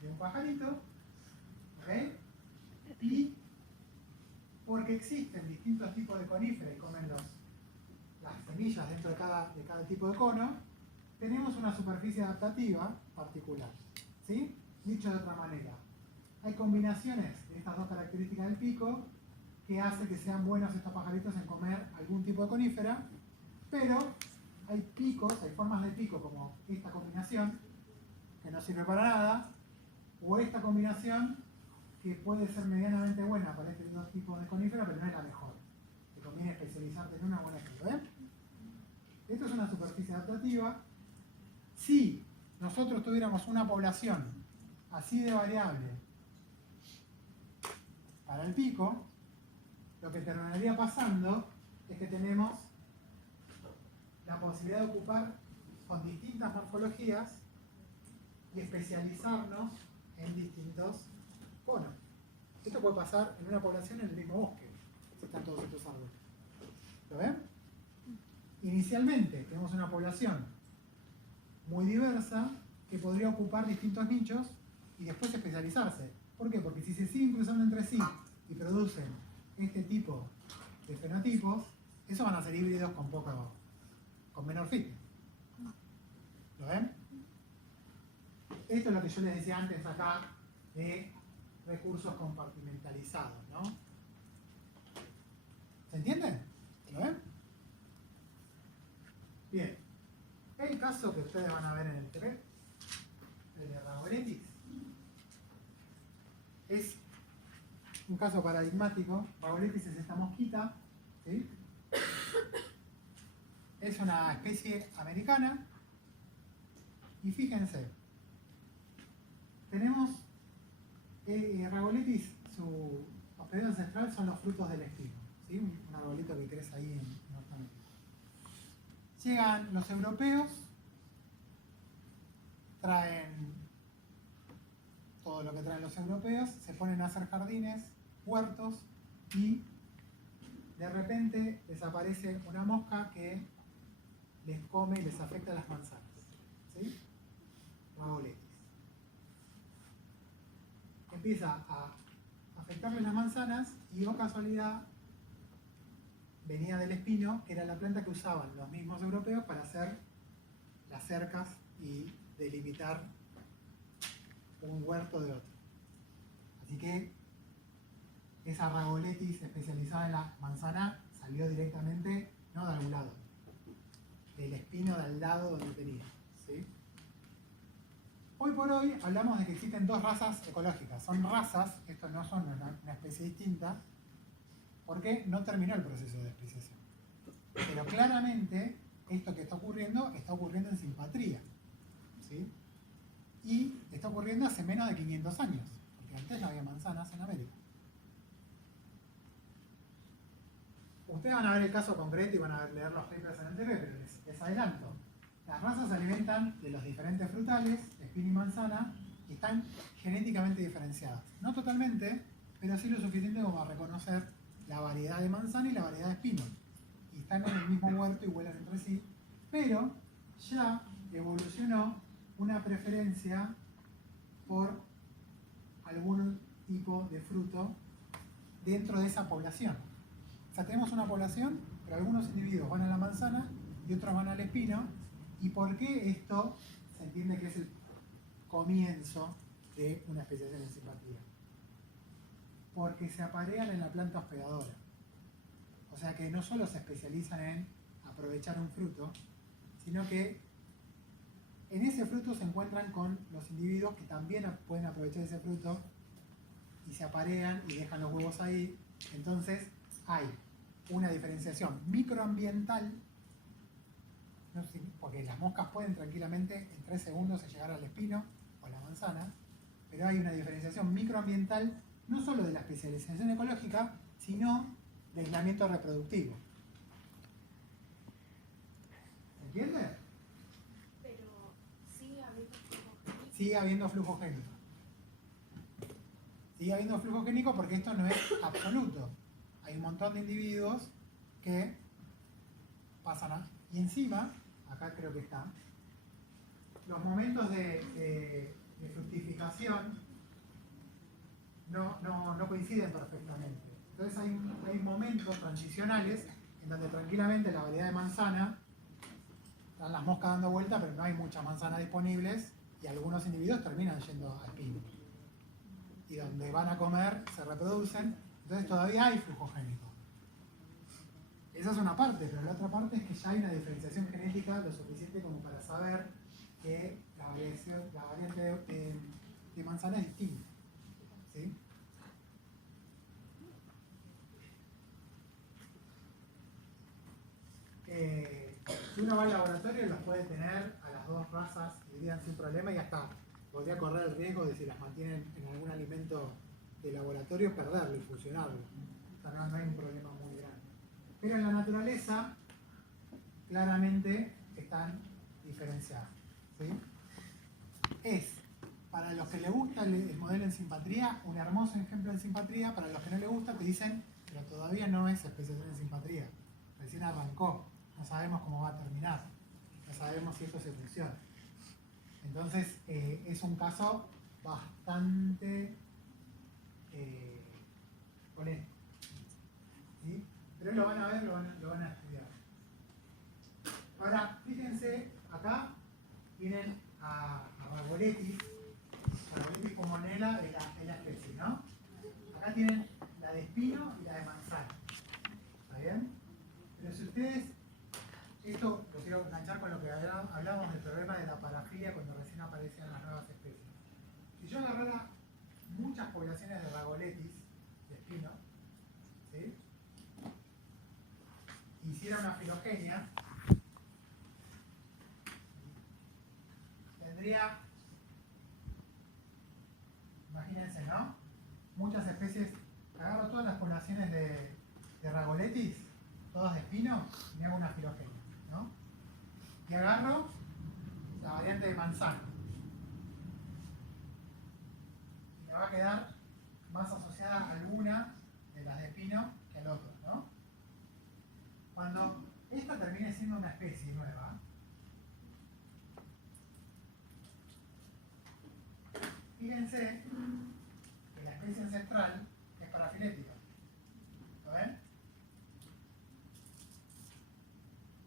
de un pajarito, ¿ok? Y porque existen distintos tipos de coníferas y comen las semillas dentro de cada tipo de cono, tenemos una superficie adaptativa particular, ¿sí? Dicho de otra manera, hay combinaciones de estas dos características del pico que hace que sean buenos estos pajaritos en comer algún tipo de conífera, pero hay picos, hay formas de pico como esta combinación, que no sirve para nada, o esta combinación que puede ser medianamente buena para estos dos tipos de conífera, pero no es la mejor. Te conviene especializarte en una buena ejemplo, ¿eh? Esto es una superficie adaptativa. Si nosotros tuviéramos una población así de variable para el pico, lo que terminaría pasando es que tenemos la posibilidad de ocupar con distintas morfologías y especializarnos en distintos conos. Esto puede pasar en una población en el mismo bosque, si están todos estos árboles. ¿Lo ven? Inicialmente tenemos una población muy diversa que podría ocupar distintos nichos y después especializarse. ¿Por qué? Porque si se siguen cruzando entre sí y producen este tipo de fenotipos, esos van a ser híbridos con menor fitness. ¿Lo ven? Esto es lo que yo les decía antes acá de recursos compartimentalizados, ¿no? ¿Se entiende? ¿Lo ven? Bien. El caso que ustedes van a ver en el TV, el de Ragoletis, es un caso paradigmático. Ragoletis es esta mosquita, ¿sí? Es una especie americana y fíjense, tenemos Ragoletis, su hospedero ancestral son los frutos del espino, ¿sí? Un arbolito que crece ahí en Norteamérica. Llegan los europeos, traen todo lo que traen los europeos, se ponen a hacer jardines, huertos y de repente desaparece una mosca que les come y les afecta las manzanas, ¿sí? Ragoletis. Empieza a afectarle las manzanas y, oh casualidad, venía del espino, que era la planta que usaban los mismos europeos para hacer las cercas y delimitar un huerto de otro. Así que esa Ragoletis especializada en la manzana salió directamente, no de algún lado, del espino de al lado donde tenía, ¿sí? Hoy por hoy hablamos de que existen dos razas ecológicas. Son razas, esto no son una especie distinta, porque no terminó el proceso de especiación. Pero claramente esto que está ocurriendo en simpatría, ¿sí? Y está ocurriendo hace menos de 500 años, porque antes no había manzanas en América. Ustedes van a ver el caso concreto y van a leer los papers en el TV, pero les adelanto. Las razas se alimentan de los diferentes frutales, espino y manzana, y están genéticamente diferenciadas. No totalmente, pero sí lo suficiente como para reconocer la variedad de manzana y la variedad de espino. Y están en el mismo huerto y vuelan entre sí, pero ya evolucionó una preferencia por algún tipo de fruto dentro de esa población. O sea, tenemos una población, pero algunos individuos van a la manzana y otros van al espino. ¿Y por qué esto se entiende que es el comienzo de una especiación en simpatía? Porque se aparean en la planta hospedadora. O sea que no solo se especializan en aprovechar un fruto, sino que en ese fruto se encuentran con los individuos que también pueden aprovechar ese fruto y se aparean y dejan los huevos ahí. Entonces hay una diferenciación microambiental, porque las moscas pueden tranquilamente en 3 segundos llegar al espino o a la manzana, pero hay una diferenciación microambiental no solo de la especialización ecológica, sino de aislamiento reproductivo. ¿Se entiende? Pero sigue habiendo flujo génico. Sigue habiendo flujo génico. Sigue habiendo flujo génico porque esto no es absoluto. Hay un montón de individuos que pasan a... Y encima, acá creo que está, los momentos de fructificación no coinciden perfectamente. Entonces hay momentos transicionales en donde tranquilamente la variedad de manzana, están las moscas dando vuelta, pero no hay muchas manzanas disponibles, y algunos individuos terminan yendo a espino. Y donde van a comer se reproducen, entonces todavía hay flujo génico. Esa es una parte, pero la otra parte es que ya hay una diferenciación genética lo suficiente como para saber que la variante de manzana es distinta. ¿Sí? Si uno va al laboratorio, los puede tener a las dos razas híbridas sin problema y hasta podría correr el riesgo de si las mantienen en algún alimento de laboratorio, perderlo y fusionarlo. O sea, no hay un problema muy grande. Pero en la naturaleza, claramente están diferenciadas. ¿Sí? Es, para los que les gusta el modelo en simpatría, un hermoso ejemplo en simpatría. Para los que no les gusta, te dicen, pero todavía no es especiación en simpatría. Recién arrancó. No sabemos cómo va a terminar. No sabemos si esto se funciona. Entonces, es un caso bastante honesto. ¿Sí? Pero lo van a ver, lo van a estudiar. Ahora, fíjense, acá tienen a Ragoletis como Nela es la especie, ¿no? Acá tienen la de espino y la de manzana. ¿Está bien? Pero si ustedes, esto lo quiero enganchar con lo que hablábamos del problema de la parafilia cuando recién aparecían las nuevas especies. Si yo agarrara muchas poblaciones de Ragoletis, de espino, ¿sí? Hiciera una filogenia, tendría, imagínense, ¿no? Muchas especies, agarro todas las poblaciones de Ragoletis, todas de espino, y me hago una filogenia, ¿no? Y agarro la variante de manzana. Y me va a quedar más asociada a alguna de las de espino que al otro, ¿no? Cuando esta termine siendo una especie nueva, fíjense que la especie ancestral es parafilética. ¿Lo ven?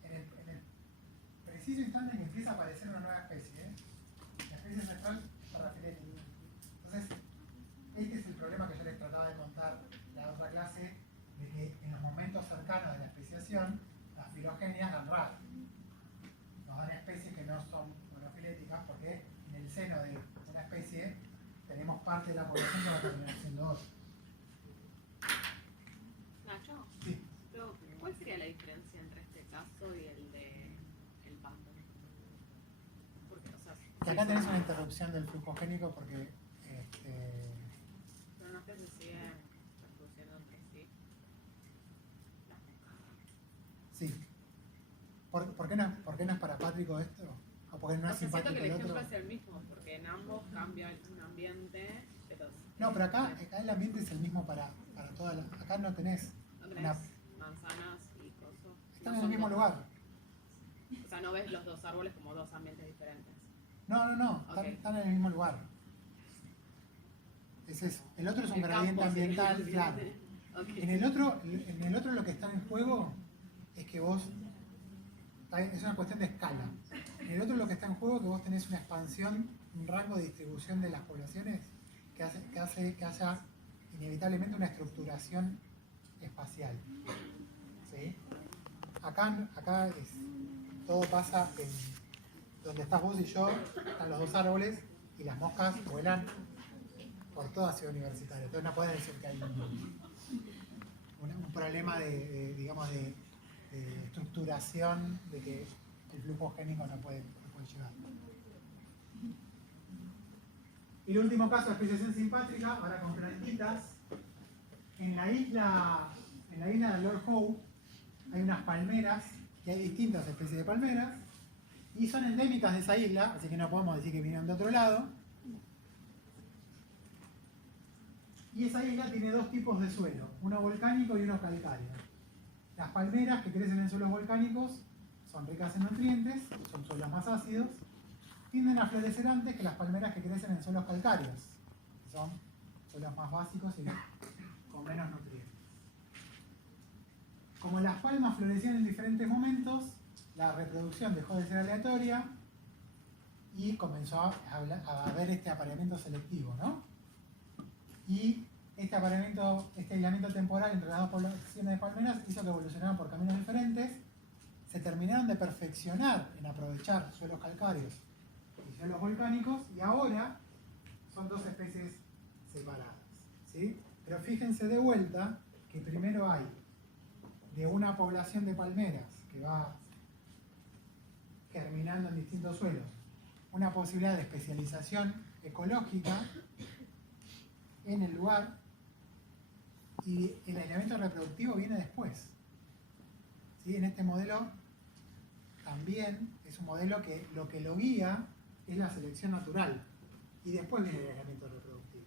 En el preciso instante en que empieza a aparecer una nueva especie, la especie ancestral es parafilética. Entonces, este es el problema que yo les trataba de contar en la otra clase, de que en los momentos cercanos de la especiación, las filogenias dan raro. Nos dan especies que no son monofiléticas porque en el seno de una especie tenemos parte de la población que va a terminar siendo otra. Nacho, Sí. pero ¿cuál sería la diferencia entre este caso y el de el pasto? Porque, o sea, Y acá tenés una interrupción del flujo génico porque pero no sé si siguen reproduciendo entre sí. sí. ¿Por qué no es parapátrico esto? ¿O porque no es Porque siento simpático que el el ejemplo otro? es el mismo, porque en ambos cambia un ambiente, pero No, pero acá el ambiente es el mismo para todas las... Acá no tenés... no tenés una- manzanas y cosas. Están en el mismo lugar. O sea, no ves los dos árboles como dos ambientes diferentes. No. Ok. Están en el mismo lugar. Es eso. El otro es un El gradiente campo sería ambiental, el claro. ambiente. En el otro lo que está en juego es que vos... Es una cuestión de escala. En el otro lo que está en juego es que vos tenés una expansión, un rango de distribución de las poblaciones que haya inevitablemente una estructuración espacial. ¿Sí? Acá todo pasa en donde estás vos y yo, están los dos árboles y las moscas vuelan por toda Ciudad Universitaria. Entonces no puedes decir que hay un problema de estructuración, de que el flujo génico no puede llegar. Y el último caso de especiación simpátrica, ahora con plantitas. En la isla de Lord Howe hay unas palmeras, que hay distintas especies de palmeras, y son endémicas de esa isla, así que no podemos decir que vienen de otro lado. Y esa isla tiene dos tipos de suelo, uno volcánico y uno calcáreo. Las palmeras que crecen en suelos volcánicos son ricas en nutrientes, son suelos más ácidos, tienden a florecer antes que las palmeras que crecen en suelos calcáreos, que son suelos más básicos y con menos nutrientes. Como las palmas florecían en diferentes momentos, la reproducción dejó de ser aleatoria y comenzó a haber este apareamiento selectivo, ¿no? Y este aislamiento temporal entre las dos poblaciones de palmeras hizo que evolucionaran por caminos diferentes, se terminaron de perfeccionar en aprovechar suelos calcáreos y suelos volcánicos, y ahora son dos especies separadas, ¿sí? Pero fíjense de vuelta que primero hay de una población de palmeras que va germinando en distintos suelos una posibilidad de especialización ecológica en el lugar, y el aislamiento reproductivo viene después, ¿sí? En este modelo también es un modelo que lo guía es la selección natural, y después viene el aislamiento reproductivo.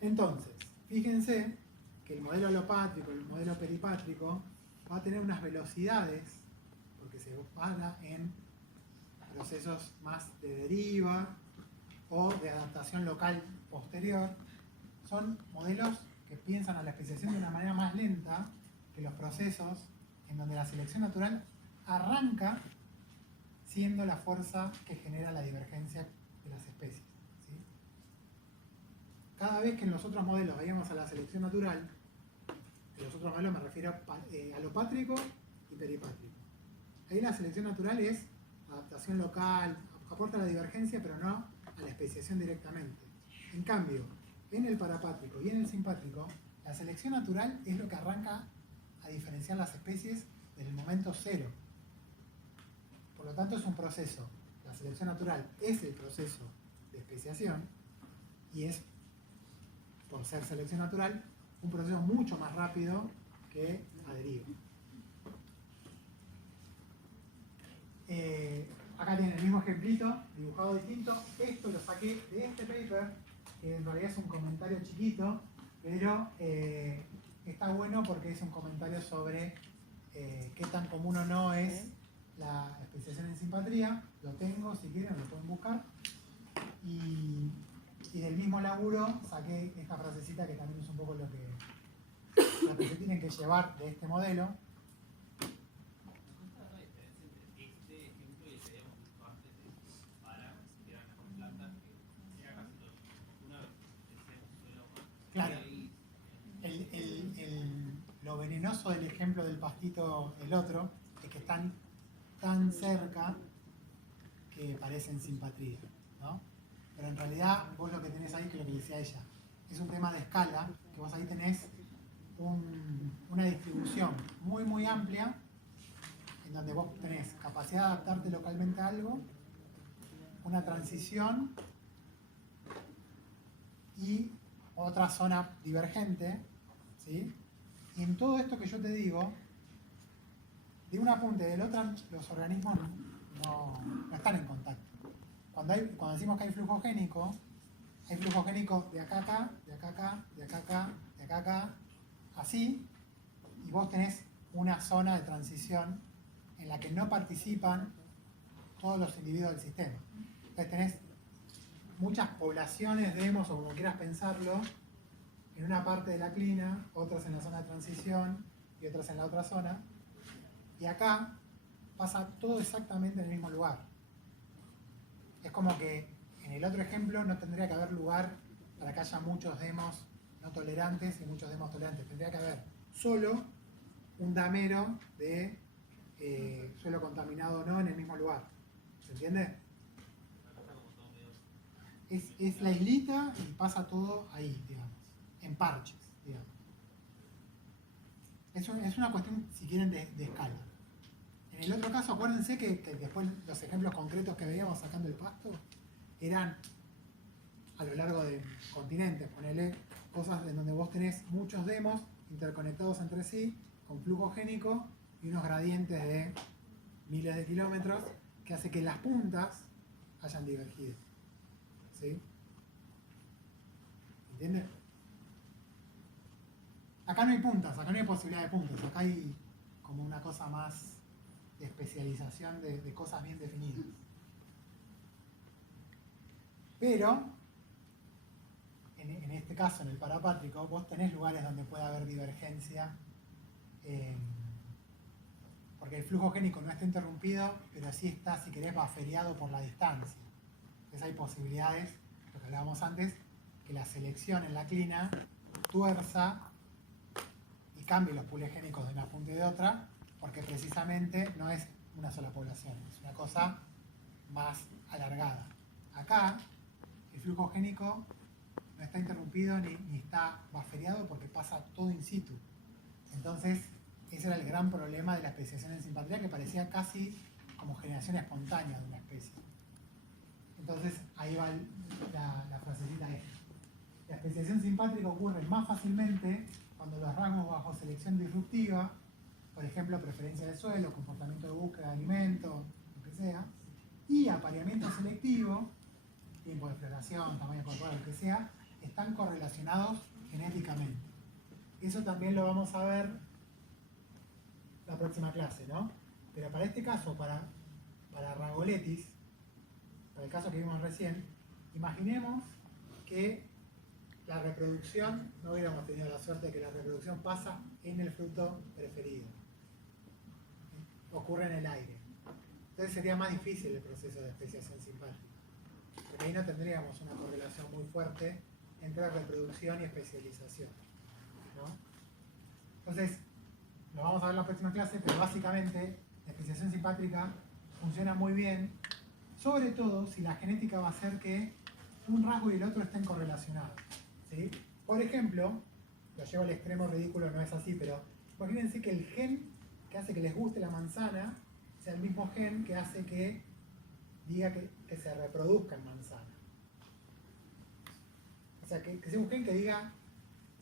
Entonces, fíjense que el modelo alopátrico y el modelo peripátrico va a tener unas velocidades, porque se basa en procesos más de deriva o de adaptación local posterior. Son modelos que piensan a la especiación de una manera más lenta que los procesos en donde la selección natural arranca siendo la fuerza que genera la divergencia de las especies, ¿sí? Cada vez que en los otros modelos veíamos a la selección natural, en los otros modelos me refiero a alopátrico y peripátrico. Ahí la selección natural es adaptación local, aporta la divergencia, pero no a la especiación directamente. En cambio, en el parapátrico y en el simpátrico, la selección natural es lo que arranca a diferenciar las especies desde el momento cero. Por lo tanto, es un proceso. La selección natural es el proceso de especiación y es, por ser selección natural, un proceso mucho más rápido que la deriva. Acá tienen el mismo ejemplito, dibujado distinto. Esto lo saqué de este paper, que en realidad es un comentario chiquito, pero está bueno porque es un comentario sobre qué tan común o no es la especiación en simpatría. Lo tengo, si quieren lo pueden buscar. Y del mismo laburo saqué esta frasecita que también es un poco lo que se tienen que llevar de este modelo. Claro, lo venenoso del ejemplo del pastito, el otro, es que están tan cerca que parecen simpatría, ¿no? Pero en realidad vos lo que tenés ahí, que es lo que decía ella, es un tema de escala, que vos ahí tenés una distribución muy muy amplia, en donde vos tenés capacidad de adaptarte localmente a algo, una transición y otra zona divergente, ¿sí? Y en todo esto que yo te digo, de una punta y del otro, los organismos no están en contacto. Cuando decimos que hay flujo génico de acá a acá, de acá a acá, de acá a acá, de acá a acá, así, y vos tenés una zona de transición en la que no participan todos los individuos del sistema. Entonces tenés muchas poblaciones de hemos, o como quieras pensarlo, en una parte de la clina, otras en la zona de transición y otras en la otra zona. Y acá pasa todo exactamente en el mismo lugar. Es como que en el otro ejemplo no tendría que haber lugar para que haya muchos demos no tolerantes y muchos demos tolerantes. Tendría que haber solo un damero de suelo contaminado o no en el mismo lugar. ¿Se entiende? Es la islita y pasa todo ahí, digamos, en parches, digamos. Es una cuestión, si quieren, de escala. En el otro caso, acuérdense que después los ejemplos concretos que veíamos sacando el pasto eran a lo largo del continente, ponele cosas en donde vos tenés muchos demos interconectados entre sí, con flujo génico y unos gradientes de miles de kilómetros, que hace que las puntas hayan divergido. ¿Sí? ¿Entiendes? Acá no hay puntas, acá no hay posibilidad de puntas, acá hay como una cosa más de especialización de cosas bien definidas. Pero, en este caso, en el parapátrico, vos tenés lugares donde puede haber divergencia. Por porque el flujo génico no está interrumpido, pero sí está, si querés, buffereado por la distancia. Entonces hay posibilidades, lo que hablábamos antes, que la selección en la clina tuerza y cambie los pools génicos de una punta y de otra, porque precisamente no es una sola población, es una cosa más alargada. Acá, el flujo génico no está interrumpido ni está buffereado porque pasa todo in situ. Entonces, ese era el gran problema de la especiación en simpatría, que parecía casi como generación espontánea de una especie. Entonces, ahí va la frasecita esta. La especiación simpátrica ocurre más fácilmente cuando los rasgos bajo selección disruptiva, por ejemplo, preferencia de suelo, comportamiento de búsqueda de alimento, lo que sea, y apareamiento selectivo, tiempo de floración, tamaño corporal, lo que sea, están correlacionados genéticamente. Eso también lo vamos a ver la próxima clase, ¿no? Pero para este caso, para Ragoletis, para el caso que vimos recién, imaginemos que la reproducción, no hubiéramos tenido la suerte de que la reproducción pasa en el fruto preferido. Ocurre en el aire. Entonces sería más difícil el proceso de especiación simpátrica. Porque ahí no tendríamos una correlación muy fuerte entre reproducción y especialización, ¿no? Entonces, lo vamos a ver en la próxima clase, pero básicamente la especiación simpátrica funciona muy bien, sobre todo si la genética va a hacer que un rasgo y el otro estén correlacionados, ¿sí? Por ejemplo, lo llevo al extremo ridículo, no es así, pero imagínense que el gen que hace que les guste la manzana sea el mismo gen que hace que diga que se reproduzca en manzana. O sea, que sea un gen que diga,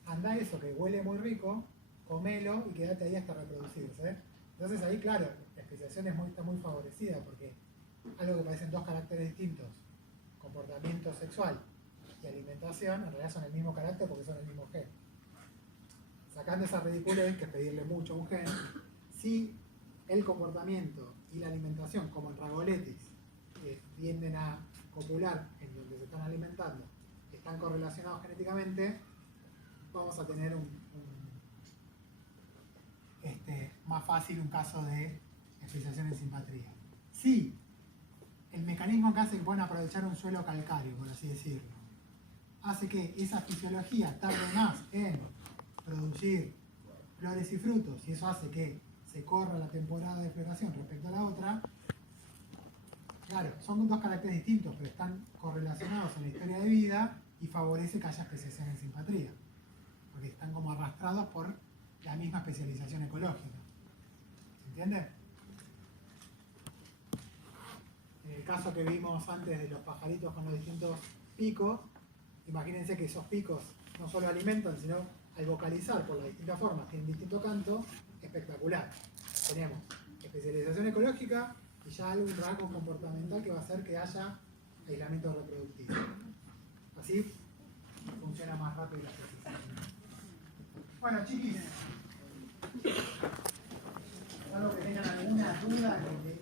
anda eso que huele muy rico, comelo y quédate ahí hasta reproducirse. Entonces ahí, claro, la especiación está muy favorecida porque algo que parecen dos caracteres distintos, comportamiento sexual y alimentación, en realidad son el mismo carácter porque son el mismo gen. Sacando esa ridiculez, que es pedirle mucho a un gen, si el comportamiento y la alimentación, como en Ragoletis, que tienden a copular en donde se están alimentando, están correlacionados genéticamente, vamos a tener más fácil un caso de especiación en simpatría. Si el mecanismo que hace que puedan aprovechar un suelo calcáreo, por así decirlo, hace que esa fisiología tarde más en producir flores y frutos, y eso hace que se corra la temporada de floración respecto a la otra, claro, son dos caracteres distintos, pero están correlacionados en la historia de vida y favorece que haya especiación en simpatría, porque están como arrastrados por la misma especialización ecológica. ¿Se entiende? En el caso que vimos antes de los pajaritos con los distintos picos, imagínense que esos picos no solo alimentan, sino al vocalizar por las distintas formas, tienen distinto canto, espectacular. Tenemos especialización ecológica y ya algún rasgo comportamental que va a hacer que haya aislamiento reproductivo. Así funciona más rápido la especialización. Bueno, chiquis.